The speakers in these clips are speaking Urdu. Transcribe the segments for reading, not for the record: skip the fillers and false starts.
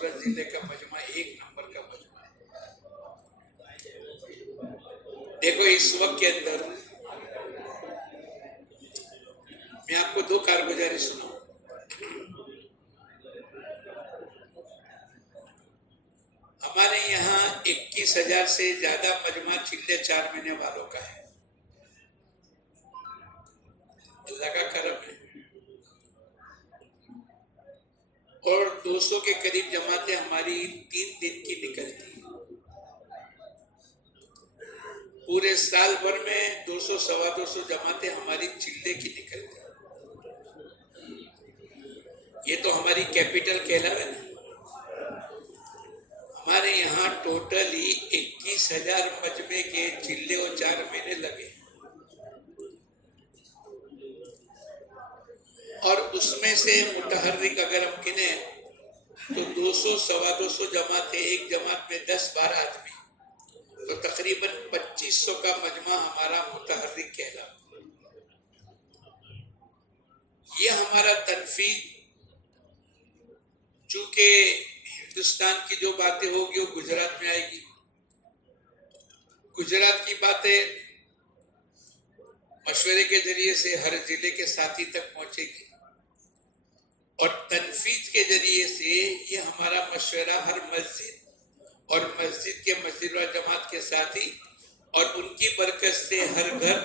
سورت ضلع کا مجمع ایک نمبر کا مجمع ہے. دیکھو اس وقت کے اندر میں آپ کو 2 کارگزاری سناؤں. ہمارے یہاں 21,000 سے زیادہ مجمع چلے 4 مہینے والوں کا ہے. اللہ کا کرم ہے. اور 200 کے قریب جماعتیں ہماری 3 دن کی نکلتی ہیں. پورے سال بھر میں 200 سوا 200 جماعتیں ہماری چلے کی نکلتی ہیں. یہ تو ہماری کیپٹل کہلاوے نا. ہمارے یہاں ٹوٹلی 21,000 مجمع کے چلے اور 4 مہینے لگے. اور اس میں سے متحرک اگر ہم گنیں تو 200 سوا 200 جماعتیں، ایک جماعت میں 10-12 آدمی، تو تقریباً 2500 کا مجمع ہمارا متحرک کہلا. یہ ہمارا تنفیذ، چونکہ ہندوستان کی جو باتیں ہوگی وہ گجرات میں آئے گی، گجرات کی باتیں مشورے کے ذریعے سے ہر ضلع کے ساتھی تک پہنچے گی، اور تنفیذ کے ذریعے سے یہ ہمارا مشورہ ہر مسجد اور مسجد کے مسجد و جماعت کے ساتھی اور ان کی برکت سے ہر گھر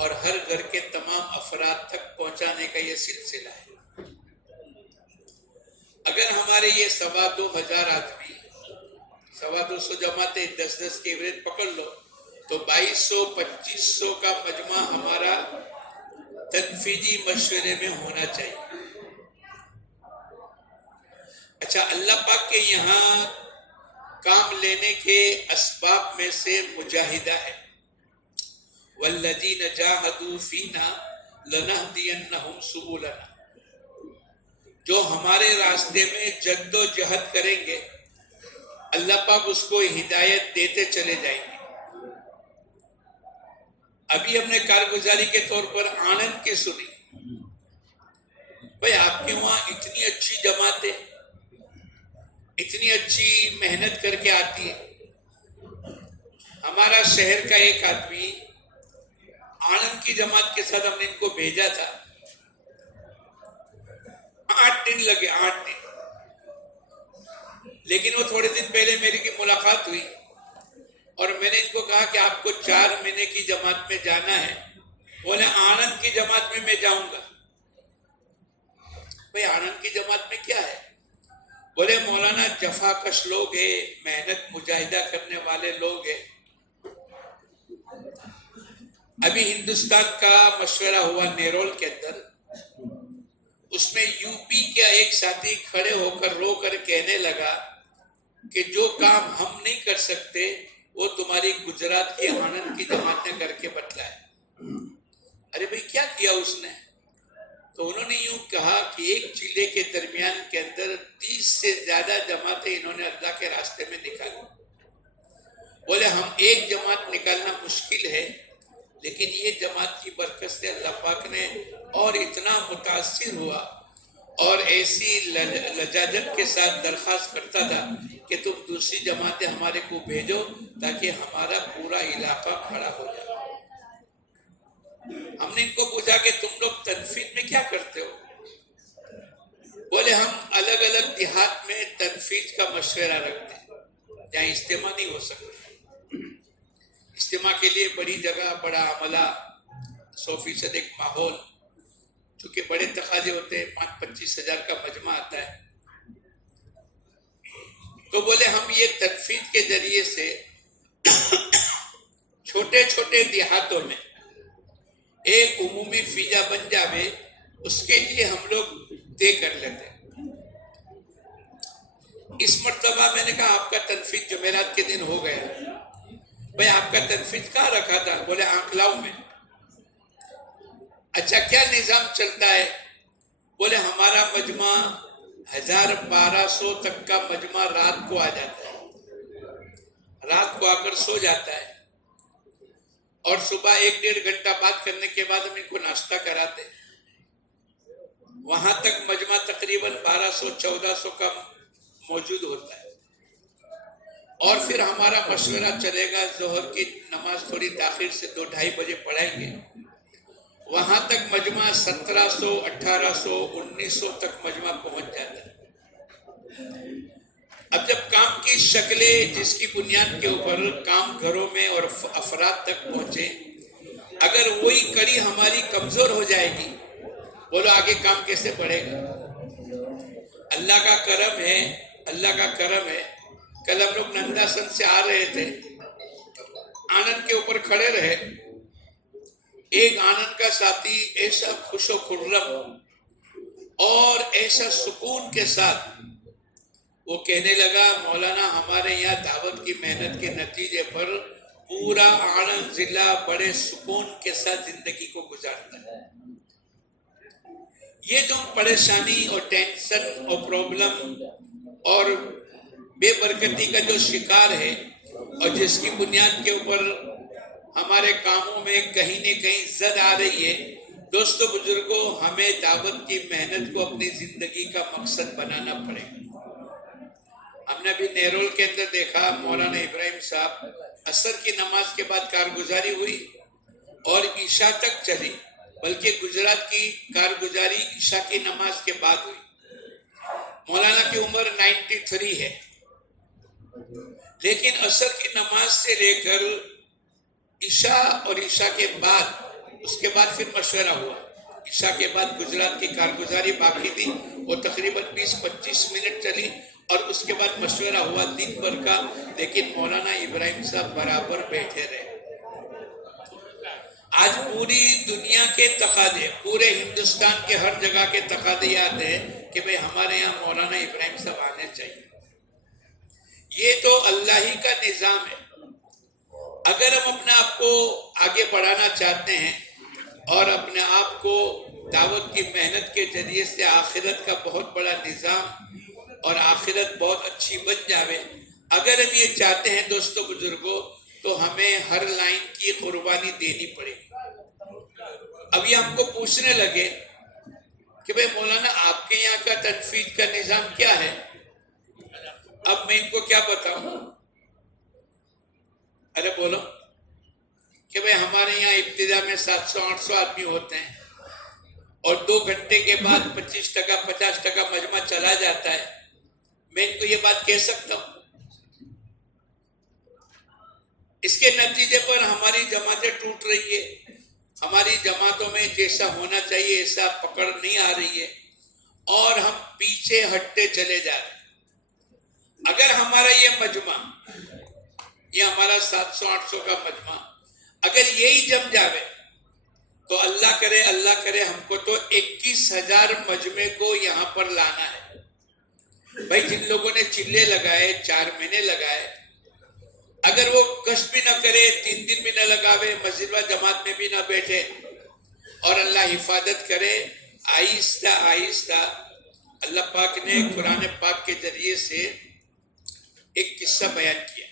اور ہر گھر کے تمام افراد تک پہنچانے کا یہ سلسلہ ہے. اگر ہمارے یہ 2,500 آدمی، 250 جماعتیں 10-10 کے ایوریج پکڑ لو تو 2200-2500 کا مجمع ہمارا تنفیذی مشورے میں ہونا چاہیے. اچھا، اللہ پاک کے یہاں کام لینے کے اسباب میں سے مجاہدہ ہے. وَالَّذِينَ جَاهَدُوا فِينَا لَنَهْدِيَنَّهُمْ سُبُلَنَا. جو ہمارے راستے میں جد و جہد کریں گے اللہ پاک اس کو ہدایت دیتے چلے جائیں گے. ابھی ہم نے کارگزاری کے طور پر آنند کی سنی. بھئی آپ کے وہاں اتنی اچھی جماعتیں، اتنی اچھی محنت کر کے آتی ہے. ہمارا شہر کا ایک آدمی آنند کی جماعت کے ساتھ ہم نے ان کو بھیجا تھا. 8 دن لگے، 8 دن. لیکن وہ تھوڑے دن پہلے میری کی ملاقات ہوئی اور میں نے ان کو کہا کہ آپ کو 4 مہینے کی جماعت میں جانا ہے. بولے آنند کی جماعت میں جاؤں گا. بھئی آنند کی جماعت میں کیا ہے؟ بولے مولانا جفاکش لوگ ہیں، محنت مجاہدہ کرنے والے لوگ ہیں. ابھی ہندوستان کا مشورہ ہوا نیرول کے اندر، اس میں یو پی کا ایک ساتھی کھڑے ہو کر رو کر کہنے لگا کہ جو کام ہم نہیں کر سکتے وہ تمہاری گجرات کی آنند کی جماعتیں کر کے بتلائے. ارے بھئی کیا کیا اس نے؟ تو انہوں نے یوں کہا کہ ایک ضلع کے درمیان کے اندر 30 سے زیادہ جماعتیں انہوں نے اللہ کے راستے میں نکالی. بولے ہم ایک جماعت نکالنا مشکل ہے، لیکن یہ جماعت کی برکت سے اللہ پاک نے اور اتنا متاثر ہوا اور ایسی لجاجت کے ساتھ درخواست کرتا تھا کہ تم دوسری جماعتیں ہمارے کو بھیجو تاکہ ہمارا پورا علاقہ کھڑا ہو جائے. ہم نے ان کو پوچھا کہ تم لوگ تنفیذ میں کیا کرتے ہو؟ بولے ہم الگ الگ دیہات میں تنفیذ کا مشورہ رکھتے ہیں جہاں اجتماع نہیں ہو سکتا. اجتماع کے لیے بڑی جگہ، بڑا عملہ، 100% ایک ماحول، چونکہ بڑے تقاضے ہوتے ہیں، 5-25 ہزار کا مجمع آتا ہے. تو بولے ہم یہ تنفیذ کے ذریعے سے چھوٹے چھوٹے دیہاتوں میں ایک عمومی فیجا بن جاوے، اس کے لیے ہم لوگ طے کر لیتے ہیں. اس مرتبہ میں نے کہا آپ کا تنفیذ جمعرات کے دن ہو گیا. بھئی آپ کا تنفیذ کہاں رکھا تھا؟ بولے آنکلاؤ میں. اچھا کیا نظام چلتا ہے؟ بولے ہمارا مجمع 1200 تک کا مجمع رات کو آ جاتا ہے، رات کو آ کر سو جاتا ہے، اور صبح 1-1.5 گھنٹہ بات کرنے کے بعد ہم ان کو ناشتہ کراتے ہیں. وہاں تک مجمع تقریباً 1200-1400 کا موجود ہوتا ہے، اور پھر ہمارا مشورہ چلے گا، ظہر کی نماز تھوڑی تاخیر سے 2-2:30 بجے پڑھائیں گے، وہاں تک مجمع 1700 1800 1900 تک مجمع پہنچ جاتا ہے۔ اب جب کام کی شکلیں جس کی بنیاد کے اوپر کام گھروں میں اور افراد تک پہنچے، اگر وہی کڑی ہماری کمزور ہو جائے گی، بولو آگے کام کیسے بڑھے گا؟ اللہ کا کرم ہے، اللہ کا کرم ہے۔ کل ہم لوگ ننداسن سے آ رہے تھے، آنند کے اوپر کھڑے رہے، ایک آنند کا ساتھی ایسا خوش و خرم اور ایسا سکون کے ساتھ وہ کہنے لگا، مولانا ہمارے یہاں دعوت کی محنت کے نتیجے پر پورا آنند ضلع بڑے سکون کے ساتھ زندگی کو گزارتا ہے۔ یہ جو پریشانی اور ٹینشن اور پرابلم اور بے برکتی کا جو شکار ہے، اور جس کی بنیاد کے اوپر ہمارے کاموں میں کہیں نہ کہیں زد آ رہی ہے، دوستو بزرگوں، ہمیں دعوت کی محنت کو اپنی زندگی کا مقصد بنانا پڑے گا۔ ہم نے ابھی نیرول کے اندر دیکھا، مولانا ابراہیم صاحب عصر کی نماز کے بعد کارگزاری ہوئی اور عشاء تک چلی، بلکہ گجرات کی کارگزاری عشاء کی نماز کے بعد ہوئی۔ مولانا کی عمر 93 ہے، لیکن عصر کی نماز سے لے کر عشاء اور عشاء کے بعد، اس کے بعد پھر مشورہ ہوا۔ عشاء کے بعد گجرات کی کارگزاری باقی تھی، وہ تقریباً 20-25 منٹ چلی، اور اس کے بعد مشورہ ہوا دن بھر کا، لیکن مولانا ابراہیم صاحب برابر بیٹھے رہے۔ آج پوری دنیا کے تقاضے، پورے ہندوستان کے ہر جگہ کے تقاضے یاد ہیں کہ بھئی ہمارے یہاں مولانا ابراہیم صاحب آنے چاہیے۔ یہ تو اللہ ہی کا نظام ہے۔ اگر ہم اپنے آپ کو آگے بڑھانا چاہتے ہیں اور اپنے آپ کو دعوت کی محنت کے ذریعے سے آخرت کا بہت بڑا نظام اور آخرت بہت اچھی بن جاوے، اگر ہم یہ چاہتے ہیں دوستو بزرگوں، تو ہمیں ہر لائن کی قربانی دینی پڑے گی۔ اب یہ ہم کو پوچھنے لگے کہ بھئی مولانا آپ کے یہاں کا تنفیذ کا نظام کیا ہے؟ اب میں ان کو کیا بتاؤں؟ ارے بولو کہ بھئی ہمارے یہاں ابتدا میں 700-800 آدمی ہوتے ہیں، اور 2 گھنٹے کے بعد 25% 50% مجمع چلا جاتا ہے۔ میں ان کو یہ بات کہہ سکتا ہوں؟ اس کے نتیجے پر ہماری جماعتیں ٹوٹ رہی ہے، ہماری جماعتوں میں جیسا ہونا چاہیے ایسا پکڑ نہیں آ رہی ہے، اور ہم پیچھے ہٹتے چلے جا رہے ہیں۔ اگر ہمارا یہ مجمع، یہ ہمارا 700-800 کا مجمع اگر یہی جم جاوے، تو اللہ کرے ہم کو تو 21,000 مجمع کو یہاں پر لانا ہے۔ بھائی جن لوگوں نے چلے لگائے، 4 مہینے لگائے، اگر وہ گشت بھی نہ کرے، 3 دن بھی نہ لگاوے، مسجد و جماعت میں بھی نہ بیٹھے، اور اللہ حفاظت کرے، آہستہ آہستہ اللہ پاک نے قرآن پاک کے ذریعے سے ایک قصہ بیان کیا۔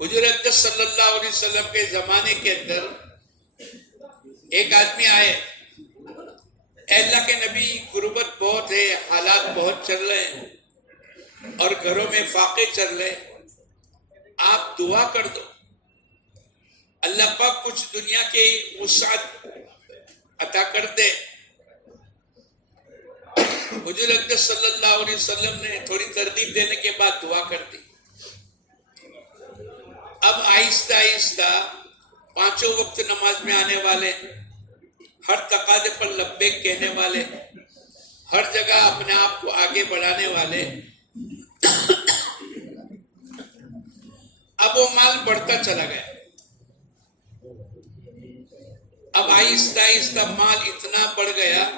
حضور اقدس صلی اللہ علیہ وسلم کے زمانے کے اندر ایک آدمی آئے، اے اللہ کے نبی، غربت بہت ہے، حالات بہت چل رہے ہیں، اور گھروں میں فاقے چل رہے ہیں، آپ دعا کر دو، اللہ پاک کچھ دنیا کے وسعت عطا کر دے۔ حضور اقدس صلی اللہ علیہ وسلم نے تھوڑی ترغیب دینے کے بعد دعا کر دی۔ اب آہستہ آہستہ 5 وقت نماز میں آنے والے، ہر تقاضے پر لبیک کہنے والے، ہر جگہ اپنے آپ کو آگے بڑھانے والے، اب وہ مال بڑھتا چلا گیا۔ اب آہستہ آہستہ مال اتنا بڑھ گیا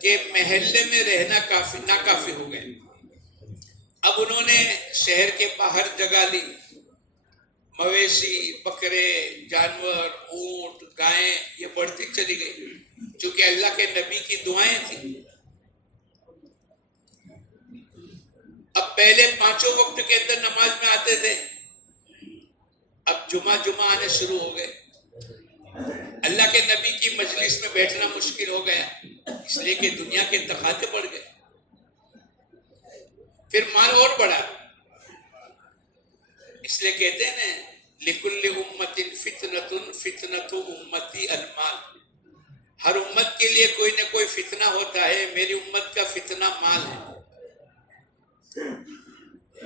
کہ محلے میں رہنا ناکافی ہو گئے۔ اب انہوں نے شہر کے باہر جگہ لی، مویشی، بکرے، جانور، اونٹ، گائیں، یہ بڑھتی چلی گئی، چونکہ اللہ کے نبی کی دعائیں تھیں۔ اب پہلے 5 وقت کے اندر نماز میں آتے تھے، اب جمعہ آنے شروع ہو گئے۔ اللہ کے نبی کی مجلس میں بیٹھنا مشکل ہو گیا، اس لیے کہ دنیا کے تقاضے بڑھ گئے۔ پھر مال اور بڑھا. اس لیے کہتے ہیں نا لِكُلِّ أُمَّةٍ فِتْنَةٌ فِتْنَةُ أُمَّتِي الْمَالِ. ہر امت کے لیے کوئی نہ کوئی فتنہ ہوتا ہے، میری امت کا فتنہ مال ہے.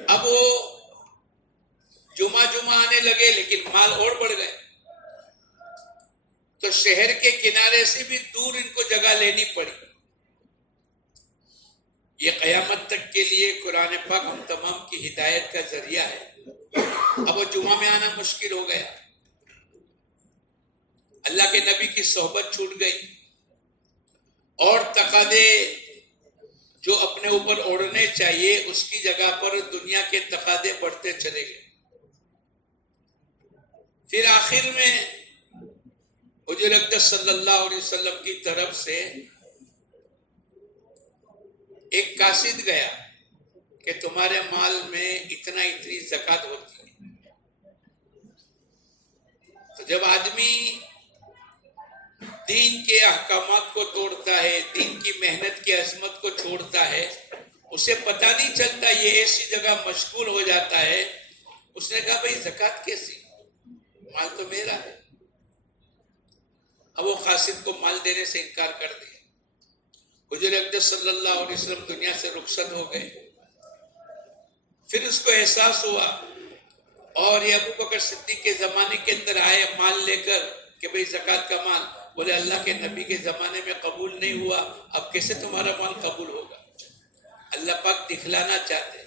اب وہ جمعہ آنے لگے لیکن مال اور بڑھ گئے، تو شہر کے کنارے سے بھی دور ان کو جگہ لینی پڑی. یہ قیامت تک کے لیے قرآن پاک ہم تمام کی ہدایت کا ذریعہ ہے. اب وہ جمعہ میں آنا مشکل ہو گیا، اللہ کے نبی کی صحبت چھوٹ گئی، اور تقاضے جو اپنے اوپر اوڑھنے چاہیے اس کی جگہ پر دنیا کے تقاضے بڑھتے چلے گئے. پھر آخر میں حضور اقدس صلی اللہ علیہ وسلم کی طرف سے ایک قاصد گیا کہ تمہارے مال میں اتنی زکوٰۃ ہوتی ہے. تو جب آدمی دین کے احکامات کو توڑتا ہے، دین کی محنت کی عظمت کو چھوڑتا ہے، اسے پتہ نہیں چلتا، یہ ایسی جگہ مشغول ہو جاتا ہے. اس نے کہا بھئی زکوٰۃ کیسی؟ مال تو میرا ہے. اب وہ قاصد کو مال دینے سے انکار کر دیا. حضور اقدس صلی اللہ علیہ وسلم دنیا سے رخصت ہو گئے. پھر اس کو احساس ہوا، اور یہ ابو بکر صدیق کے زمانے کے اندر آئے مال لے کر کہ بھئی زکوٰۃ کا مال. بولے اللہ کے نبی کے زمانے میں قبول نہیں ہوا، اب کیسے تمہارا مال قبول ہوگا؟ اللہ پاک دکھلانا چاہتے.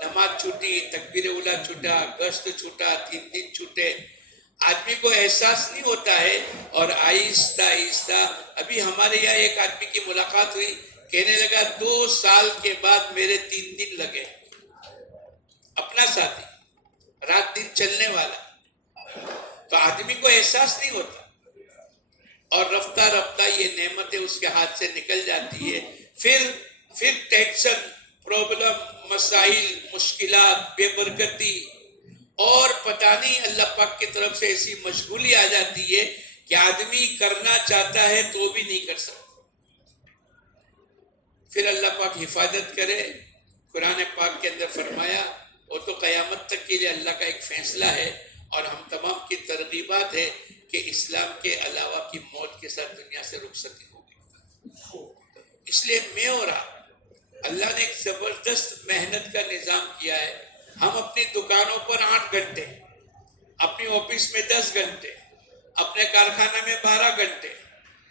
نماز چھوٹی، تکبیر اولیٰ چھوٹا، گشت چھوٹا، 3 دن چھوٹے. آدمی کو احساس نہیں ہوتا ہے، اور آہستہ آہستہ. ابھی ہمارے یہاں ایک آدمی کی ملاقات ہوئی، کہنے لگا 2 سال کے بعد میرے 3 دن لگے. اپنا ساتھی، رات دن چلنے والا. تو آدمی کو احساس نہیں ہوتا، اور رفتہ رفتہ یہ نعمتیں اس کے ہاتھ سے نکل جاتی ہے. پھر ٹینشن، پرابلم، مسائل، مشکلات، بے برکتی، اور پتہ نہیں اللہ پاک کی طرف سے ایسی مشغولی آ جاتی ہے کہ آدمی کرنا چاہتا ہے تو بھی نہیں کر سکتا. پھر اللہ پاک حفاظت کرے. قرآن پاک کے اندر فرمایا وہ تو قیامت تک کے لیے اللہ کا ایک فیصلہ ہے، اور ہم تمام کی ترغیبات ہے کہ اسلام کے علاوہ کی موت کے ساتھ دنیا سے رخصتی ہوگی. اس لیے میں اور آپ، اللہ نے ایک زبردست محنت کا نظام کیا ہے. ہم اپنی دکانوں پر 8 گھنٹے، اپنی آفس میں 10 گھنٹے، اپنے کارخانہ میں 12 گھنٹے،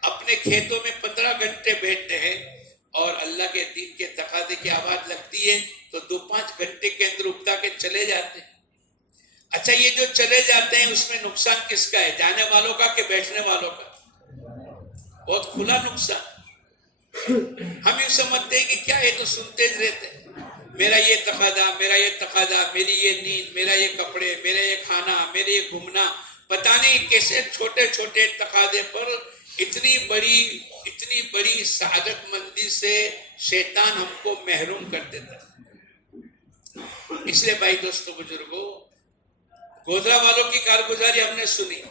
اپنے کھیتوں میں 15 گھنٹے بیٹھتے ہیں، اور اللہ کے دین کے تقاضے کی آواز لگتی ہے تو 2-5 گھنٹے کے اندر اگتا کے چلے جاتے ہیں. اچھا، یہ جو چلے جاتے ہیں اس میں نقصان کس کا ہے؟ جانے والوں کا کہ بیٹھنے والوں کا؟ بہت کھلا نقصان. ہم یوں سمجھتے ہیں کہ کیا ہے، تو سنتے رہتے ہیں، میرا یہ تقاضا، میرا یہ تقاضا، میری یہ نیند، میرا یہ کپڑے، میرا یہ کھانا، میرے یہ گھومنا. پتہ نہیں کیسے چھوٹے چھوٹے تقاضے پر اتنی بڑی سعادت مندی سے شیطان ہم کو محروم کر دیتا. اس لیے بھائی دوستو بزرگوں، گودرا والوں کی کارگزاری ہم نے سنی.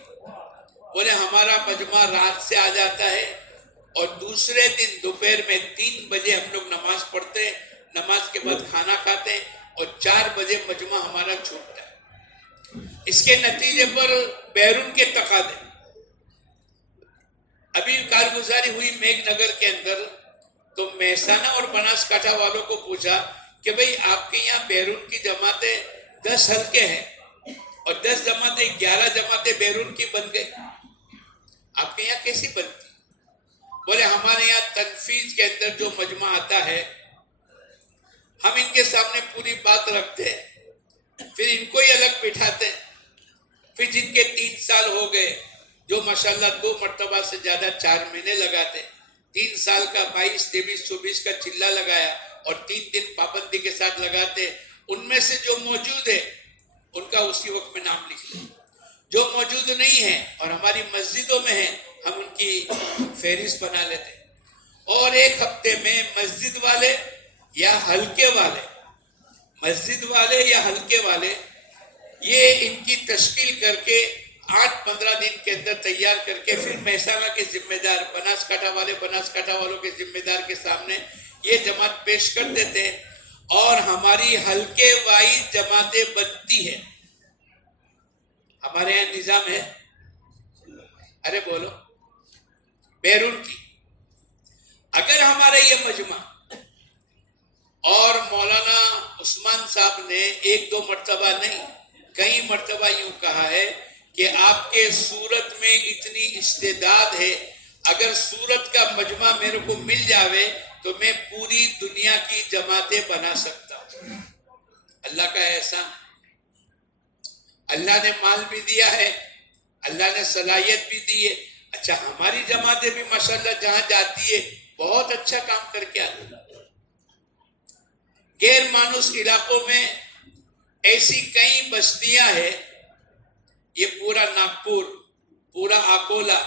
بولے ہمارا مجمع رات سے آ جاتا ہے، اور دوسرے دن دوپہر میں 3 بجے ہم لوگ نماز پڑھتے ہیں، نماز کے بعد کھانا کھاتے ہیں، اور 4 بجے مجمع ہمارا چھوٹتا ہے. اس کے نتیجے پر بیرون کے تقاضے. ابھی کارگزاری ہوئی میگھ نگر کے اندر، تو مہسانہ اور بناسکانٹھا والوں کو پوچھا کہ بھئی آپ کے یہاں بیرون کی جماعتیں 10 حلقے ہیں، اور 10 جماعتیں 11 جماعتیں بیرون کی بن گئی. آپ کے یہاں کیسی بنتی؟ بولے ہمارے یہاں تنفیذ کے اندر جو مجمع آتا ہے، ہم ان کے سامنے پوری بات رکھتے ہیں، پھر ان کو ہی الگ بٹھاتے ہیں. پھر جن کے 3 سال ہو گئے، جو ماشاءاللہ 2 مرتبہ سے زیادہ 4 مہینے لگاتے، 3 سال کا 22, 23, 24 کا چلہ لگایا، اور 3 دن پابندی کے ساتھ لگاتے، ان میں سے جو موجود ہے ان کا اسی وقت میں نام لکھ لیں. جو موجود نہیں ہیں اور ہماری مسجدوں میں ہیں، ہم ان کی فہرست بنا لیتے. اور ایک ہفتے میں مسجد والے یا حلقے والے یہ ان کی تشکیل کر کے 8-15 دن کے اندر تیار کر کے، پھر مہسانہ کے ذمہ دار، بناسکانٹھا والے بناسکانٹھا والوں کے ذمہ دار کے سامنے یہ جماعت پیش کر دیتے ہیں. اور ہماری ہلکے وائز جماعتیں بنتی ہے. ہمارے یہاں نظام ہے، ارے بولو، بیرون کی. اگر ہمارا یہ مجمع اور مولانا عثمان صاحب نے ایک دو مرتبہ نہیں کئی مرتبہ یوں کہا ہے کہ آپ کے سورت میں اتنی استعداد ہے، اگر سورت کا مجمع میرے کو مل جاوے تو میں پوری دنیا کی جماعتیں بنا سکتا ہوں. اللہ کا احسان. اللہ نے مال بھی دیا ہے، اللہ نے صلاحیت بھی دی ہے. اچھا، ہماری جماعتیں بھی ماشاءاللہ جہاں جاتی ہے بہت اچھا کام کر کے آتی ہے. غیر مانوس علاقوں میں ایسی کئی بستیاں ہیں، یہ پورا ناگپور، پورا اکولا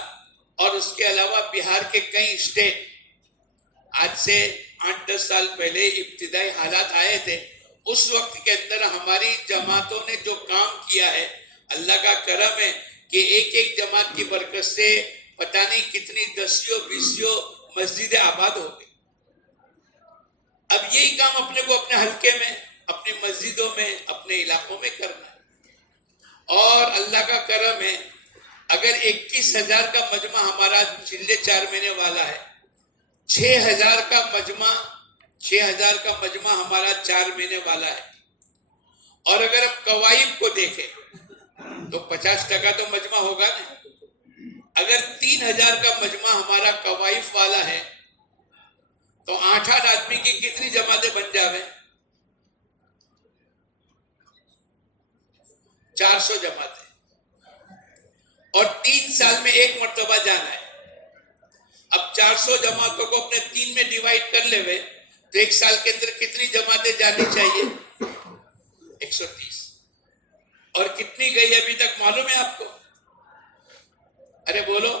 اور اس کے علاوہ بہار کے کئی اسٹیٹ. آج سے 8-10 سال پہلے ابتدائی حالات آئے تھے، اس وقت کے اندر ہماری جماعتوں نے جو کام کیا ہے، اللہ کا کرم ہے کہ ایک ایک جماعت کی برکت سے پتہ نہیں کتنی 10-20 مسجدیں آباد ہو گئی. اب یہی کام اپنے کو اپنے حلقے میں، اپنی مسجدوں میں، اپنے علاقوں میں کرنا ہے. اور اللہ کا کرم ہے، اگر 21,000 کا مجمع ہمارا چلے 4 مہینے والا ہے، 6,000 کا مجمع ہمارا 4 مہینے والا ہے. اور اگر ہم قوائف کو دیکھیں تو 50% تو مجمع ہوگا نا. اگر 3,000 کا مجمع ہمارا قوائف والا ہے تو 8 آدمی کی کتنی جماعتیں بن جاویں؟ 400 جماعتیں. اور 3 سال میں ایک مرتبہ جانا ہے. اب 400 جماعتوں کو اپنے 3 میں ڈیوائیڈ کر لے ہوئے تو ایک سال کے اندر کتنی جماعتیں جانی چاہیے؟ 130. اور کتنی گئی ابھی تک معلوم ہے آپ کو؟ ارے بولو،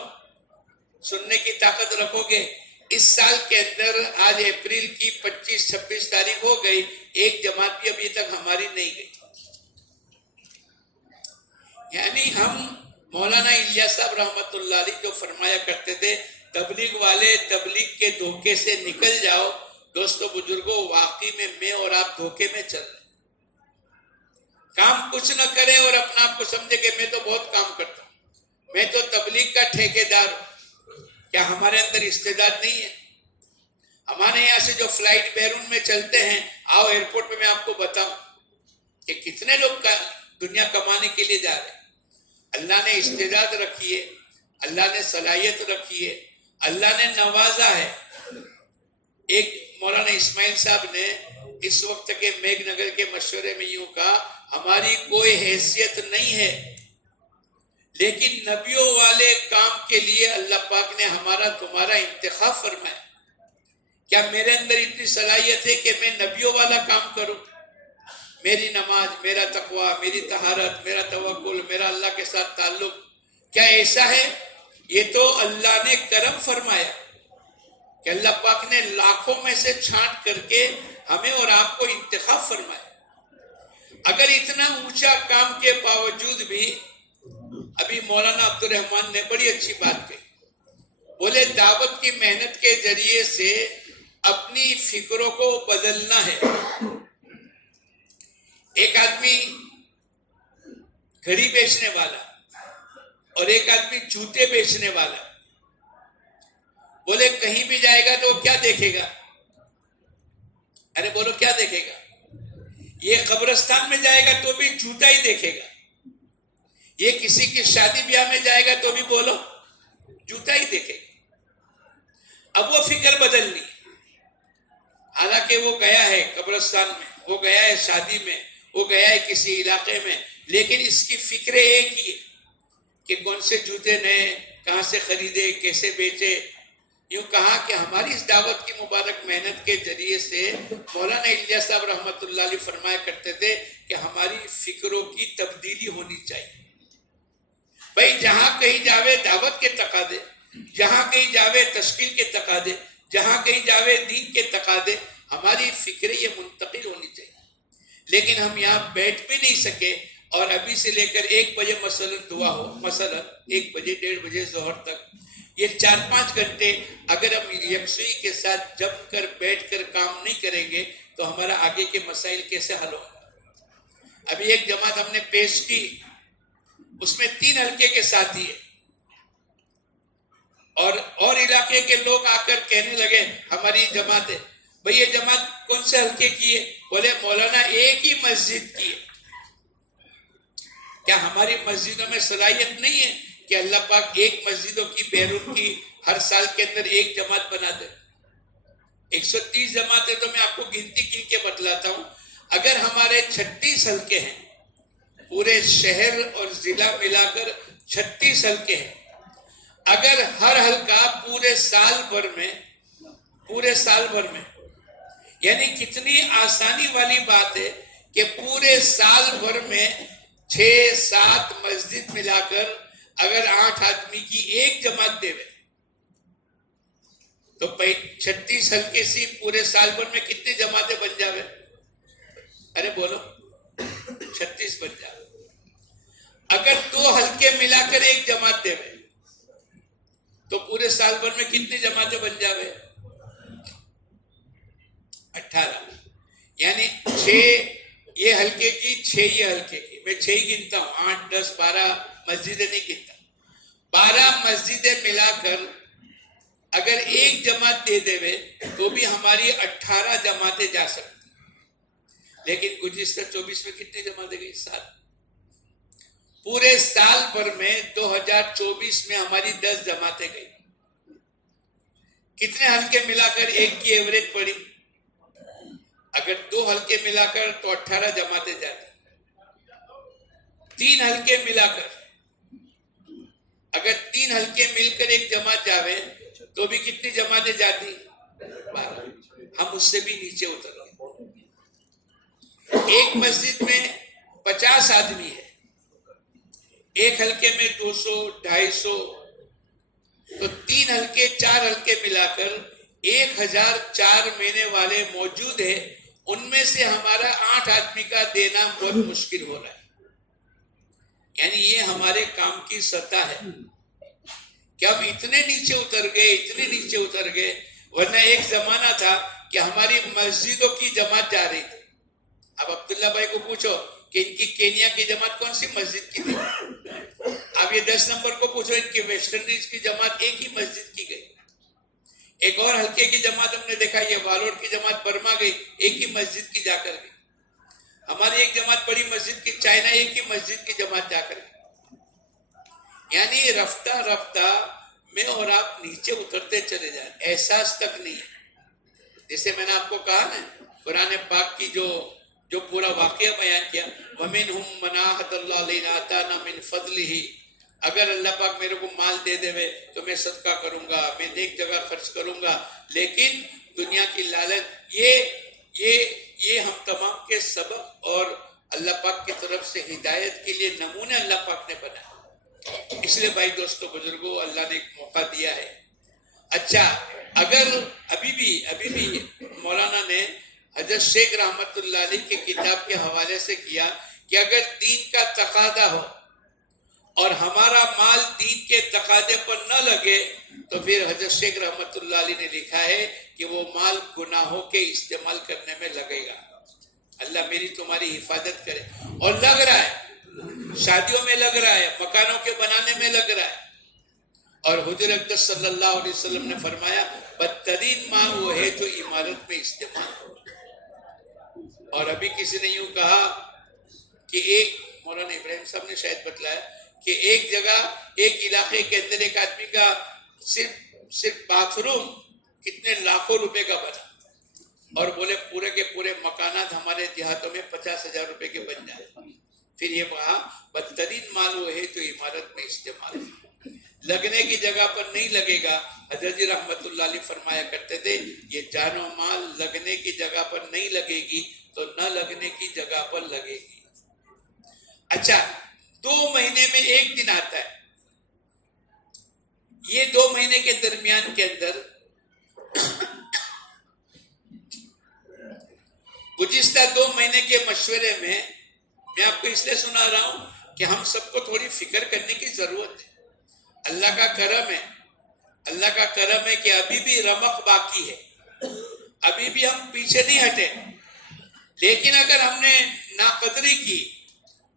سننے کی طاقت رکھو گے. اس سال کے اندر آج اپریل کی 25-26 تاریخ ہو گئی، ایک جماعت بھی ابھی تک ہماری نہیں گئی. یعنی ہم مولانا الیاس صاحب رحمت اللہ علیہ جو فرمایا کرتے تھے، تبلیغ والے تبلیغ کے دھوکے سے نکل جاؤ. دوستو بزرگوں، واقعی میں اور آپ دھوکے میں چل رہے. کام کچھ نہ کرے اور اپنا آپ کو سمجھے کہ میں تو بہت کام کرتا ہوں، میں تو تبلیغ کا ٹھیکیدار ہوں. کیا ہمارے اندر استعداد نہیں ہے؟ ہمارے یہاں سے جو فلائٹ بیرون میں چلتے ہیں، آؤ ایئرپورٹ پہ میں آپ کو بتاؤں کہ کتنے لوگ دنیا کمانے کے لیے جا رہے ہیں. اللہ نے استعداد رکھی ہے، اللہ نے صلاحیت رکھی ہے، اللہ نے نوازا ہے. ایک مولانا اسماعیل صاحب نے اس وقت کے میگھ نگر کے مشورے میں یوں کہا، ہماری کوئی حیثیت نہیں ہے، لیکن نبیوں والے کام کے لیے اللہ پاک نے ہمارا تمہارا انتخاب فرمایا. کیا میرے اندر اتنی صلاحیت ہے کہ میں نبیوں والا کام کروں؟ میری نماز، میرا تقوی، میری طہارت، میرا توکل، میرا اللہ کے ساتھ تعلق، کیا ایسا ہے؟ یہ تو اللہ نے کرم فرمایا کہ اللہ پاک نے لاکھوں میں سے چھانٹ کر کے ہمیں اور آپ کو انتخاب فرمایا. اگر اتنا اونچا کام کے باوجود بھی ابھی مولانا عبد الرحمن نے بڑی اچھی بات کہی. بولے دعوت کی محنت کے ذریعے سے اپنی فکروں کو بدلنا ہے. ایک آدمی گھڑی بیچنے والا اور ایک آدمی جوتے بیچنے والا، بولے کہیں بھی جائے گا تو وہ کیا دیکھے گا؟ ارے بولو کیا دیکھے گا؟ یہ قبرستان میں جائے گا تو بھی جوتا ہی دیکھے گا، یہ کسی کی شادی بیاہ میں جائے گا تو بھی بولو جوتا ہی دیکھے گا. اب وہ فکر بدلنی، حالانکہ وہ گیا ہے قبرستان میں، وہ گیا ہے شادی میں، وہ گیا ہے کسی علاقے میں، لیکن اس کی فکریں ایک ہی ہے کہ کون سے جوتے نئے کہاں سے خریدے، کیسے بیچے. یوں کہا کہ ہماری اس دعوت کی مبارک محنت کے ذریعے سے مولانا الیاس صاحب رحمت اللہ علیہ فرمایا کرتے تھے کہ ہماری فکروں کی تبدیلی ہونی چاہیے. بھائی جہاں کہیں جاوے دعوت کے تقاضے، جہاں کہیں جاوے تشکیل کے تقاضے، جہاں کہیں جاوے دین کے تقاضے، ہماری فکریں یہ منتقل ہونی چاہیے. لیکن ہم یہاں بیٹھ بھی نہیں سکے اور ابھی سے لے کر 1 بجے مثلا دعا ہو، مثلا 1 بجے 1:30 بجے ظہر تک یہ 4-5 گھنٹے اگر ہم یکسوئی کے ساتھ جم کر بیٹھ کر کام نہیں کریں گے تو ہمارا آگے کے مسائل کیسے حل ہوں گے؟ ابھی ایک جماعت ہم نے پیش کی، اس میں 3 حلقے کے ساتھی ہیں، اور علاقے کے لوگ آ کر کہنے لگے ہماری جماعت ہے. بھئی یہ جماعت کون سے حلقے کی ہے؟ بولے مولانا ایک ہی مسجد کی ہے. کیا ہماری مسجدوں میں صلاحیت نہیں ہے کہ اللہ پاک ایک مسجدوں کی بیرون کی ہر سال کے اندر ایک جماعت بنا دے؟ 130 جماعتیں تو میں آپ کو گنتی کی کے بتلاتا ہوں. اگر ہمارے 36 حلقے ہیں، پورے شہر اور ضلع ملا کر 36 حلقے ہیں، اگر ہر حلقہ پورے سال بھر میں یعنی کتنی آسانی والی بات ہے کہ پورے سال بھر میں 6-7 مسجد ملا کر اگر 8 آدمی کی ایک جماعت دے تو 36 حلقے سے پورے سال بھر میں کتنی جماعتیں بن جاوے؟ ارے بولو، 36 بن جاوے. اگر 2 حلقے ملا کر ایک جماعت دے تو پورے سال بھر میں کتنی جماعتیں بن جاوے؟ 18. یعنی 6 یہ حلقے کی، 6 یہ حلقے کی. میں 6 ہی گنتا ہوں، 8 10 12 مسجدیں نہیں گنتا. 12 مسجدیں ملا کر اگر ایک جماعت دے دے تو بھی ہماری 18 جماعتیں جا سکتی. لیکن گزشتہ 24 میں کتنی جماعتیں گئی؟ 7. پورے سال بھر میں 2024 میں ہماری 10 جماعتیں گئی. کتنے حلقے ملا کر ایک کی ایوریج پڑی؟ اگر 2 حلقے ملا کر تو 18 جماعتیں جاتی. 3 حلقے ملا کر اگر 3 حلقے مل کر ایک جماعت جاوے تو بھی کتنی جماعتیں جاتی؟ 12. ہم اس سے بھی نیچے اتر گئے. ایک مسجد میں 50 آدمی ہے، ایک حلقے میں 200 250، تو 3 حلقے 4 حلقے ملا کر 1004 مہینے والے موجود ہیں. ان میں سے ہمارا 8 آدمی کا دینا بہت مشکل ہو رہا ہے. یعنی یہ ہمارے کام کی سطح ہے کہ ہم اتنے نیچے اتر گئے. ورنہ ایک زمانہ تھا کہ ہماری مسجدوں کی جماعت جا رہی تھی. اب عبداللہ بھائی کو پوچھو کہ ان کی کینیا کی جماعت کون سی مسجد کی تھی. اب یہ 10 نمبر کو پوچھو ان کی ویسٹ انڈیز کی جماعت ایک ہی مسجد کی گئی. ایک اور حلقے کی جماعت ہم نے دیکھا، یہ والوڑ کی جماعت برما گئی، ایک ہی مسجد کی جا کر گئی. ہماری ایک جماعت بڑی مسجد کی چائنا، ایک ہی مسجد کی جماعت جا کر گئی. یعنی رفتہ میں اور آپ نیچے اترتے چلے جائیں، احساس تک نہیں ہے. جیسے میں نے آپ کو کہا نا، قرآن پاک کی جو پورا واقعہ بیان کیا، وَمِنْهُمْ مَنْ عَاهَدَ اللَّهُ لَئِنْ آتَانَا مِنْ فَضْلِهِ، اگر اللہ پاک میرے کو مال دے دے تو میں صدقہ کروں گا، میں نیک جگہ خرچ کروں گا. لیکن دنیا کی لالچ، یہ ہم تمام کے سبب اور اللہ پاک کی طرف سے ہدایت کے لیے نمونے اللہ پاک نے بنایا. اس لیے بھائی دوستو بزرگوں، اللہ نے ایک موقع دیا ہے. اچھا، اگر ابھی بھی مولانا نے حضرت شیخ رحمت اللہ علیہ کے کتاب کے حوالے سے کیا کہ اگر دین کا تقاضا ہو اور ہمارا مال دین کے تقاضے پر نہ لگے تو پھر حضرت شیخ رحمت اللہ علیہ نے لکھا ہے کہ وہ مال گناہوں کے استعمال کرنے میں لگے گا. اللہ میری تمہاری حفاظت کرے. اور لگ رہا ہے، شادیوں میں لگ رہا ہے، مکانوں کے بنانے میں لگ رہا ہے. اور حضور اقدس صلی اللہ علیہ وسلم نے فرمایا بدترین مال وہ ہے جو عمارت میں استعمال ہو. اور ابھی کسی نے یوں کہا کہ ایک مولانا ابراہیم صاحب نے شاید بتلایا کہ ایک جگہ ایک علاقے کے اندر ایک آدمی کا صرف باتھ روم کتنے لاکھوں روپے کا بنا، اور بولے پورے کے پورے مکانات ہمارے دیہاتوں میں 50,000 روپے کے بن جائے. پھر یہ کہا بدترین مال وہ ہے جو عمارت میں استعمال ہو. لگنے کی جگہ پر نہیں لگے گا. حضرت جی رحمت اللہ علیہ فرمایا کرتے تھے یہ جان و مال لگنے کی جگہ پر نہیں لگے گی تو نہ لگنے کی جگہ پر لگے گی. اچھا، 2 مہینے میں ایک دن آتا ہے. یہ 2 مہینے کے درمیان کے اندر گزشتہ 2 مہینے کے مشورے میں آپ کو اس لیے سنا رہا ہوں کہ ہم سب کو تھوڑی فکر کرنے کی ضرورت ہے. اللہ کا کرم ہے، اللہ کا کرم ہے کہ ابھی بھی رمق باقی ہے، ابھی بھی ہم پیچھے نہیں ہٹے. لیکن اگر ہم نے ناقدری کی